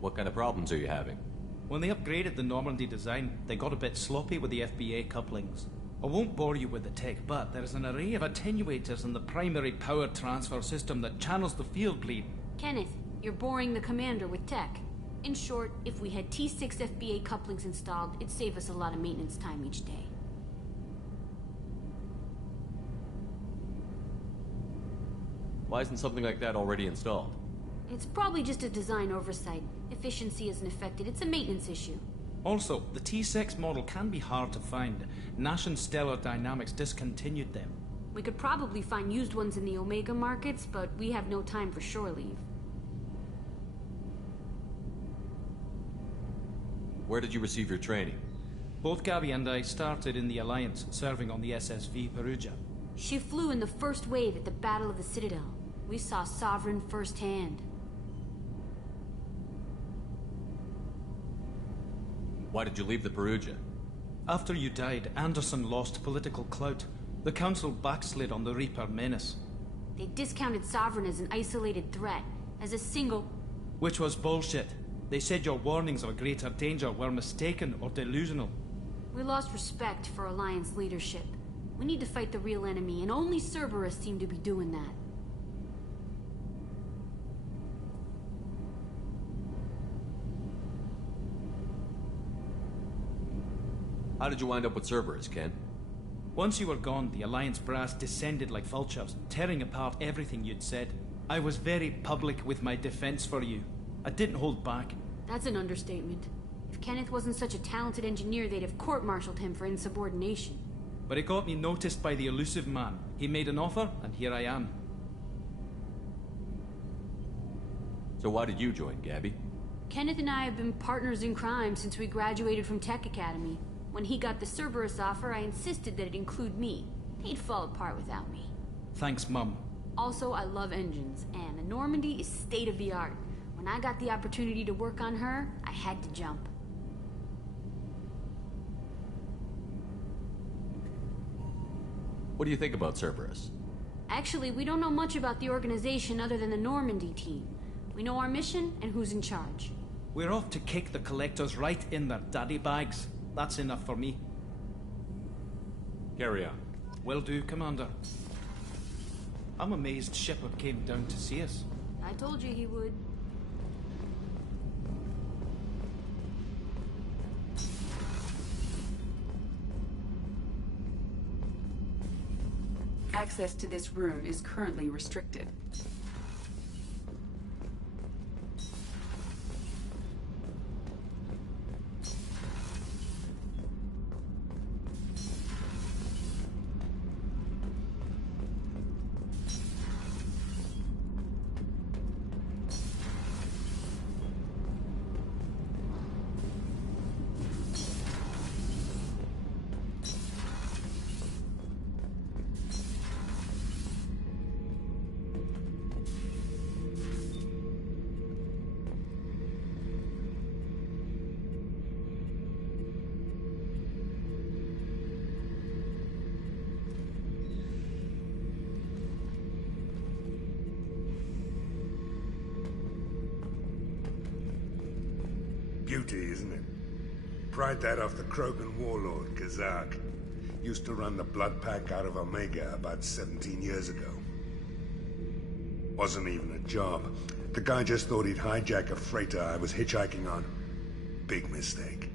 What kind of problems are you having? When they upgraded the Normandy design, they got a bit sloppy with the FBA couplings. I won't bore you with the tech, but there is an array of attenuators in the primary power transfer system that channels the field bleed. Kenneth, you're boring the commander with tech. In short, if we had T6 FBA couplings installed, it'd save us a lot of maintenance time each day. Why isn't something like that already installed? It's probably just a design oversight. Efficiency isn't affected, it's a maintenance issue. Also, the T6 model can be hard to find. Nash and Stellar Dynamics discontinued them. We could probably find used ones in the Omega markets, but we have no time for shore leave. Where did you receive your training? Both Gabby and I started in the Alliance, serving on the SSV Perugia. She flew in the first wave at the Battle of the Citadel. We saw Sovereign firsthand. Why did you leave the Perugia? After you died, Anderson lost political clout. The Council backslid on the Reaper menace. They discounted Sovereign as an isolated threat, as a single... Which was bullshit. They said your warnings of a greater danger were mistaken or delusional. We lost respect for Alliance leadership. We need to fight the real enemy, and only Cerberus seem to be doing that. How did you wind up with Cerberus, Ken? Once you were gone, the Alliance brass descended like vultures, tearing apart everything you'd said. I was very public with my defense for you. I didn't hold back. That's an understatement. If Kenneth wasn't such a talented engineer, they'd have court-martialed him for insubordination. But it got me noticed by the elusive man. He made an offer, and here I am. So why did you join, Gabby? Kenneth and I have been partners in crime since we graduated from Tech Academy. When he got the Cerberus offer, I insisted that it include me. He'd fall apart without me. Thanks, Mum. Also, I love engines, and the Normandy is state-of-the-art. When I got the opportunity to work on her, I had to jump. What do you think about Cerberus? Actually, we don't know much about the organization other than the Normandy team. We know our mission and who's in charge. We're off to kick the Collectors right in their daddy bags. That's enough for me. Carry on. Will do, Commander. I'm amazed Shepard came down to see us. I told you he would. Access to this room is currently restricted. Beauty, isn't it? Pried that off the Krogan warlord, Kazak. Used to run the Blood Pack out of Omega about 17 years ago. Wasn't even a job. The guy just thought he'd hijack a freighter I was hitchhiking on. Big mistake.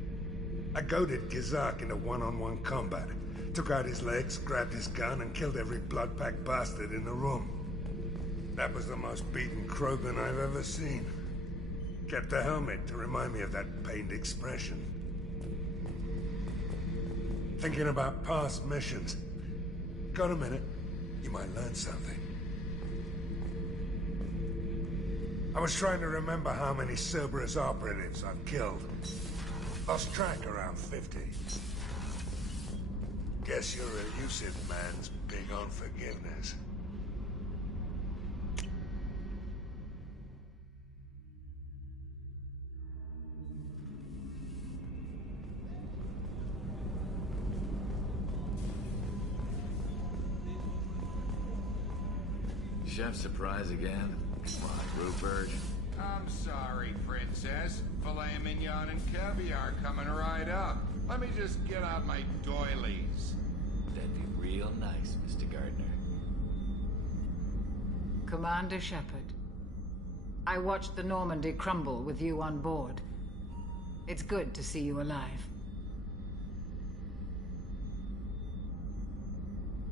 I goaded Kazak into one-on-one combat. Took out his legs, grabbed his gun, and killed every Blood Pack bastard in the room. That was the most beaten Krogan I've ever seen. Kept the helmet to remind me of that pained expression. Thinking about past missions. Got a minute? You might learn something. I was trying to remember how many Cerberus operatives I've killed. Lost track around 50. Guess your elusive man's big on forgiveness. Chef surprise again? Come on, Rupert. I'm sorry, Princess. Filet mignon and caviar coming right up. Let me just get out my doilies. That'd be real nice, Mr. Gardner. Commander Shepard, I watched the Normandy crumble with you on board. It's good to see you alive.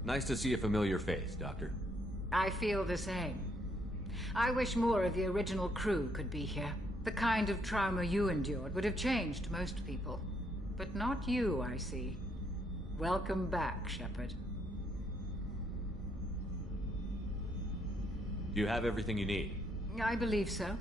Nice to see a familiar face, Doctor. I feel the same. I wish more of the original crew could be here. The kind of trauma you endured would have changed most people. But not you, I see. Welcome back, Shepard. Do you have everything you need? I believe so.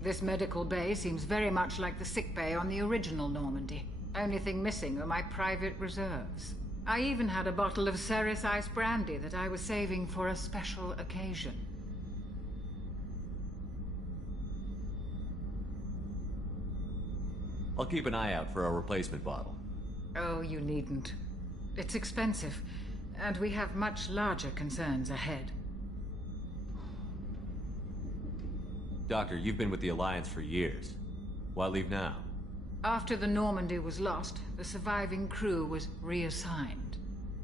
This medical bay seems very much like the sick bay on the original Normandy. Only thing missing are my private reserves. I even had a bottle of Ceres Ice brandy that I was saving for a special occasion. I'll keep an eye out for a replacement bottle. Oh, you needn't. It's expensive, and we have much larger concerns ahead. Doctor, you've been with the Alliance for years. Why leave now? After the Normandy was lost, the surviving crew was reassigned.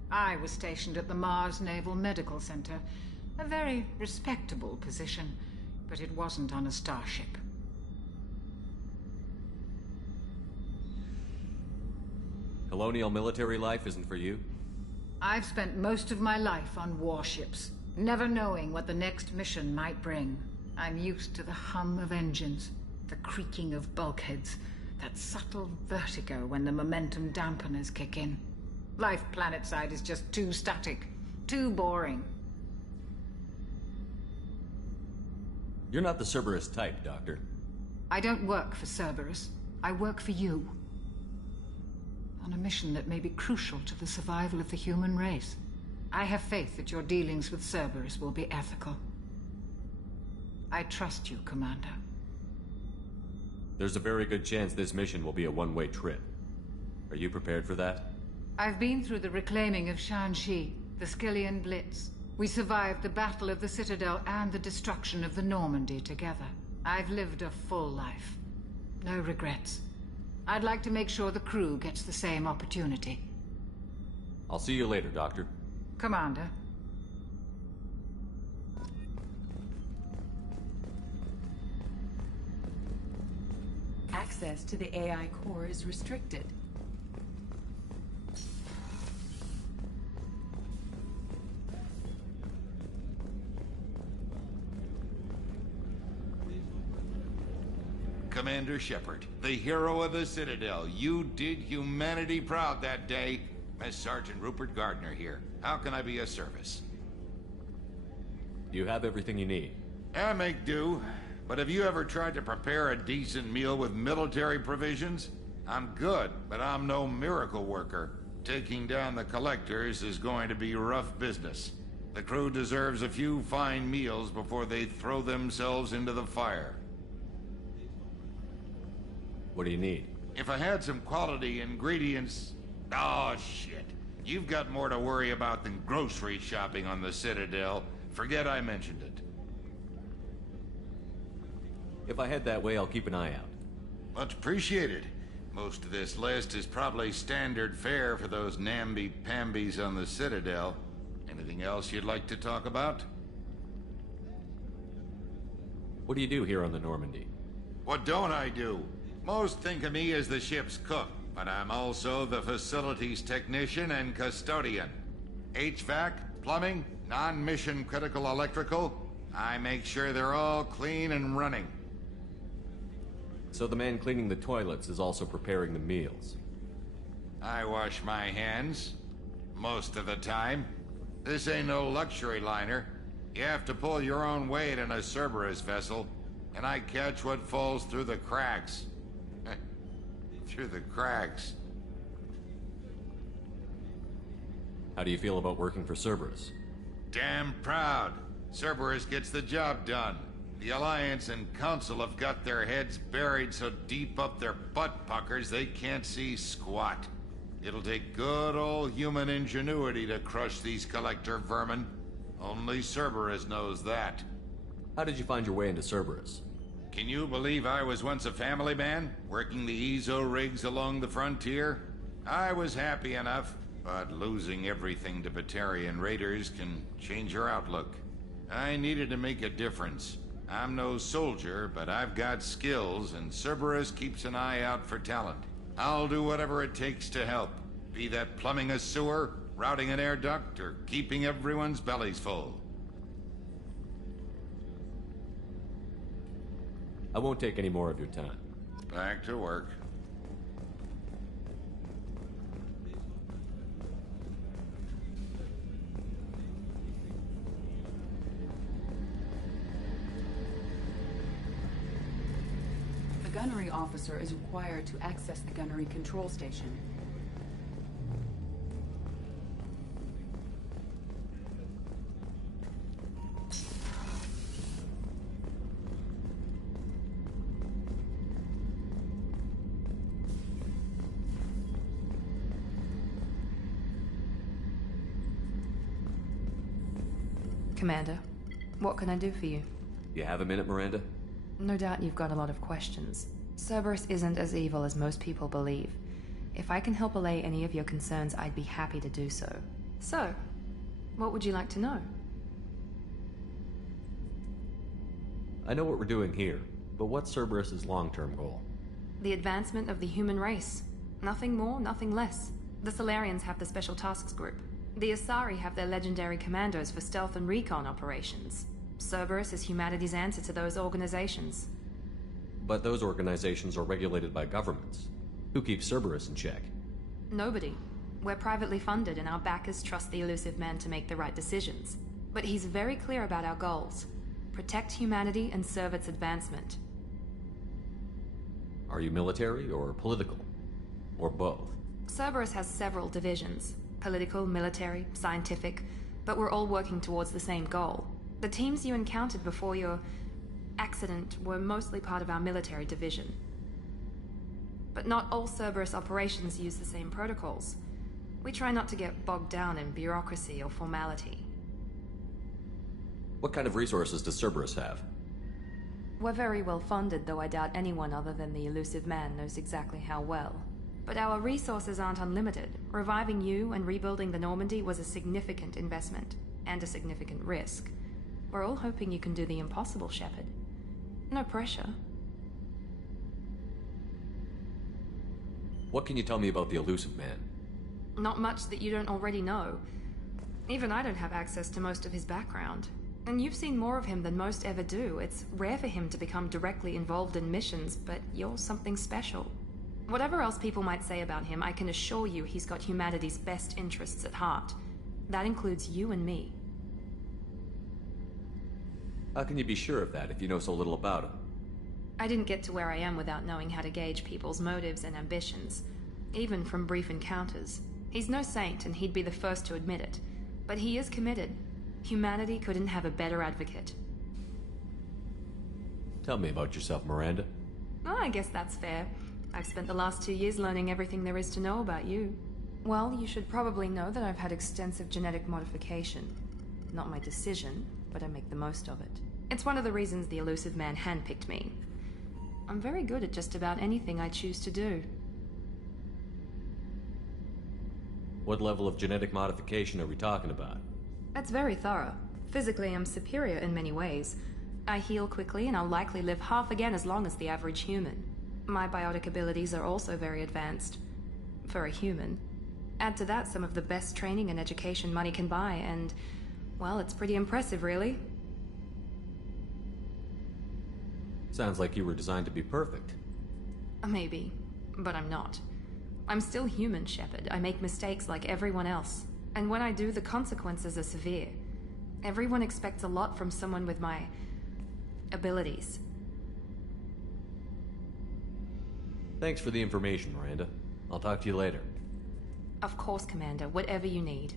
I was stationed at the Mars Naval Medical Center, a very respectable position, but it wasn't on a starship. Colonial military life isn't for you? I've spent most of my life on warships, never knowing what the next mission might bring. I'm used to the hum of engines, the creaking of bulkheads, that subtle vertigo when the momentum dampeners kick in. Life planetside is just too static, too boring. You're not the Cerberus type, Doctor. I don't work for Cerberus. I work for you. On a mission that may be crucial to the survival of the human race. I have faith that your dealings with Cerberus will be ethical. I trust you, Commander. There's a very good chance this mission will be a one-way trip. Are you prepared for that? I've been through the reclaiming of Shanxi, The Skillian Blitz. We survived the Battle of the Citadel and the destruction of the Normandy together. I've lived a full life. No regrets. I'd like to make sure the crew gets the same opportunity. I'll see you later, Doctor. Commander. Access to the AI core is restricted. Commander Shepard, the hero of the Citadel. You did humanity proud that day. Mess Sergeant Rupert Gardner here. How can I be of service? You have everything you need. I make do. But have you ever tried to prepare a decent meal with military provisions? I'm good, but I'm no miracle worker. Taking down the collectors is going to be rough business. The crew deserves a few fine meals before they throw themselves into the fire. What do you need? If I had some quality ingredients... Oh, shit. You've got more to worry about than grocery shopping on the Citadel. Forget I mentioned it. If I head that way, I'll keep an eye out. Much appreciated. Most of this list is probably standard fare for those namby-pambies on the Citadel. Anything else you'd like to talk about? What do you do here on the Normandy? What don't I do? Most think of me as the ship's cook, but I'm also the facilities technician and custodian. HVAC, plumbing, non-mission critical electrical. I make sure they're all clean and running. So the man cleaning the toilets is also preparing the meals. I wash my hands. Most of the time. This ain't no luxury liner. You have to pull your own weight in a Cerberus vessel, and I catch what falls through the cracks. Through the cracks. How do you feel about working for Cerberus? Damn proud. Cerberus gets the job done. The Alliance and Council have got their heads buried so deep up their butt puckers they can't see squat. It'll take good old human ingenuity to crush these collector vermin. Only Cerberus knows that. How did you find your way into Cerberus? Can you believe I was once a family man, working the EZO rigs along the frontier? I was happy enough, but losing everything to Batarian raiders can change your outlook. I needed to make a difference. I'm no soldier, but I've got skills, and Cerberus keeps an eye out for talent. I'll do whatever it takes to help, be that plumbing a sewer, routing an air duct, or keeping everyone's bellies full. I won't take any more of your time. Back to work. The gunnery officer is required to access the gunnery control station. Commander, what can I do for you? You have a minute, Miranda? No doubt you've got a lot of questions. Cerberus isn't as evil as most people believe. If I can help allay any of your concerns, I'd be happy to do so. So, what would you like to know? I know what we're doing here, but what's Cerberus's long-term goal? The advancement of the human race. Nothing more, nothing less. The Solarians have the Special Tasks Group. The Asari have their legendary commandos for stealth and recon operations. Cerberus is humanity's answer to those organizations. But those organizations are regulated by governments. Who keeps Cerberus in check? Nobody. We're privately funded and our backers trust the elusive man to make the right decisions. But he's very clear about our goals. Protect humanity and serve its advancement. Are you military or political? Or both? Cerberus has several divisions. Political, military, scientific, but we're all working towards the same goal. The teams you encountered before your accident were mostly part of our military division. But not all Cerberus operations use the same protocols. We try not to get bogged down in bureaucracy or formality. What kind of resources does Cerberus have? We're very well funded, though I doubt anyone other than the elusive man knows exactly how well. But our resources aren't unlimited. Reviving you and rebuilding the Normandy was a significant investment, and a significant risk. We're all hoping you can do the impossible, Shepard. No pressure. What can you tell me about the elusive man? Not much that you don't already know. Even I don't have access to most of his background. And you've seen more of him than most ever do. It's rare for him to become directly involved in missions, but you're something special. Whatever else people might say about him, I can assure you he's got humanity's best interests at heart. That includes you and me. How can you be sure of that if you know so little about him? I didn't get to where I am without knowing how to gauge people's motives and ambitions, even from brief encounters. He's no saint, and he'd be the first to admit it. But he is committed. Humanity couldn't have a better advocate. Tell me about yourself, Miranda. Oh, I guess that's fair. I've spent the last 2 years learning everything there is to know about you. Well, you should probably know that I've had extensive genetic modification. Not my decision, but I make the most of it. It's one of the reasons the elusive man handpicked me. I'm very good at just about anything I choose to do. What level of genetic modification are we talking about? That's very thorough. Physically, I'm superior in many ways. I heal quickly, and I'll likely live half again as long as the average human. My biotic abilities are also very advanced. For a human. Add to that some of the best training and education money can buy, and... well, it's pretty impressive, really. Sounds like you were designed to be perfect. Maybe, but I'm not. I'm still human, Shepard. I make mistakes like everyone else. And when I do, the consequences are severe. Everyone expects a lot from someone with my... abilities. Thanks for the information, Miranda. I'll talk to you later. Of course, Commander. Whatever you need.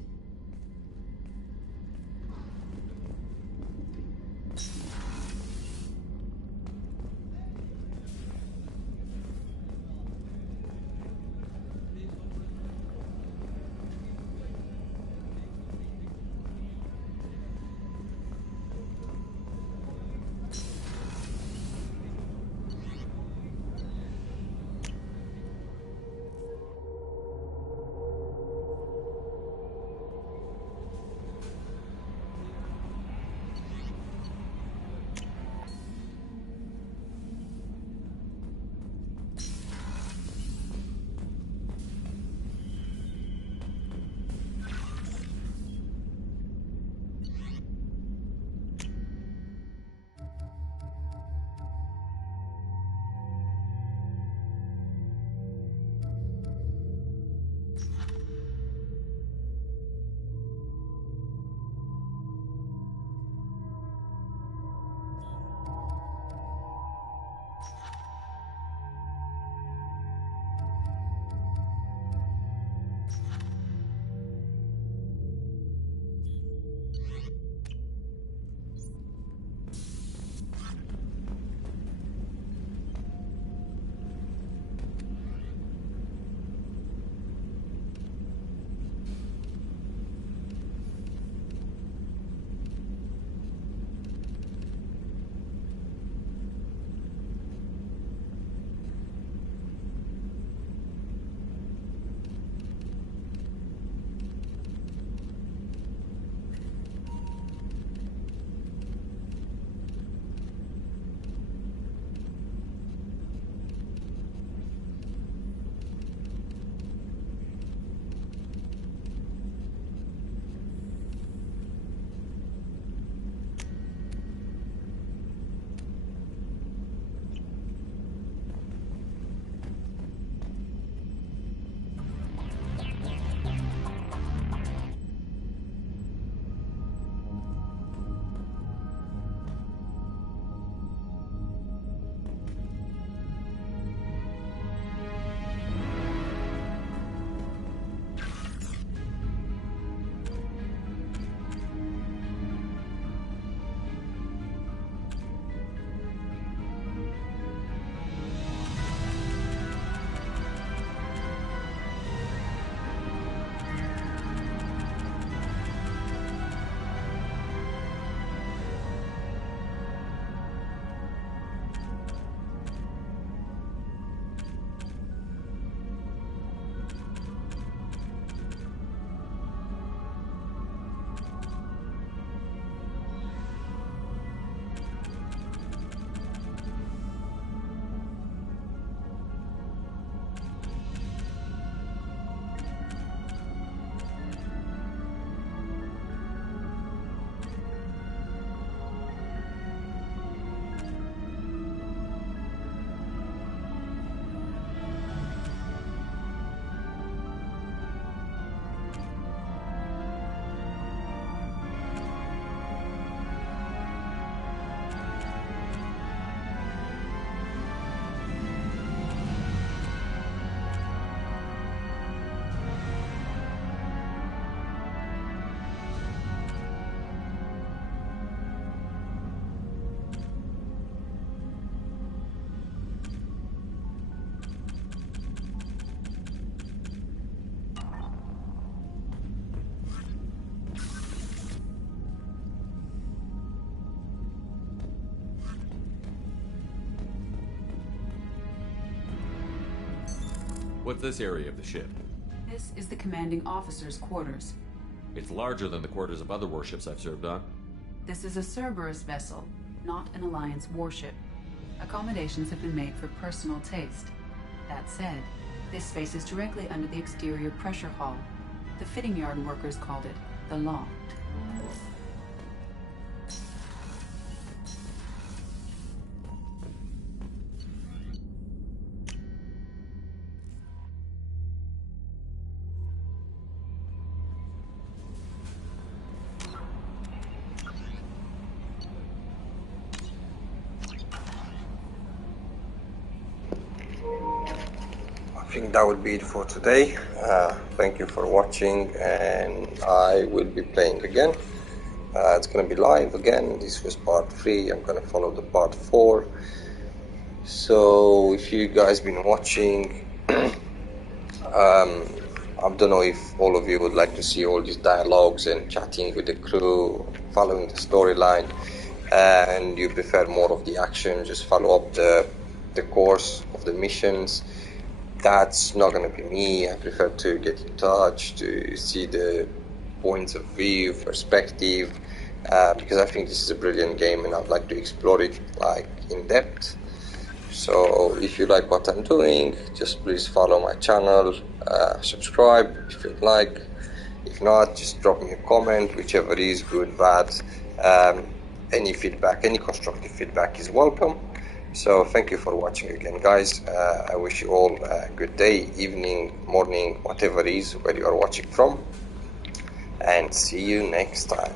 What's this area of the ship? This is the commanding officer's quarters. It's larger than the quarters of other warships I've served on. This is a Cerberus vessel, not an Alliance warship. Accommodations have been made for personal taste. That said, this space is directly under the exterior pressure hull. The fitting yard workers called it the loft. I think that would be it for today. Thank you for watching, and I will be playing again. It's gonna be live again. This was part 3. I'm gonna follow the part 4. So if you guys been watching, I don't know if all of you would like to see all these dialogues and chatting with the crew, following the storyline, and you prefer more of the action, just follow up the course of the missions. That's not going to be me. I prefer to get in touch, to see the points of view, perspective, because I think this is a brilliant game and I'd like to explore it like in depth. So if you like what I'm doing, just please follow my channel, subscribe if you'd like. If not, just drop me a comment, whichever is good, bad. Any feedback, any constructive feedback is welcome. So thank you for watching again, guys. I wish you all a good day, evening, morning, whatever it is where you are watching from, and see you next time.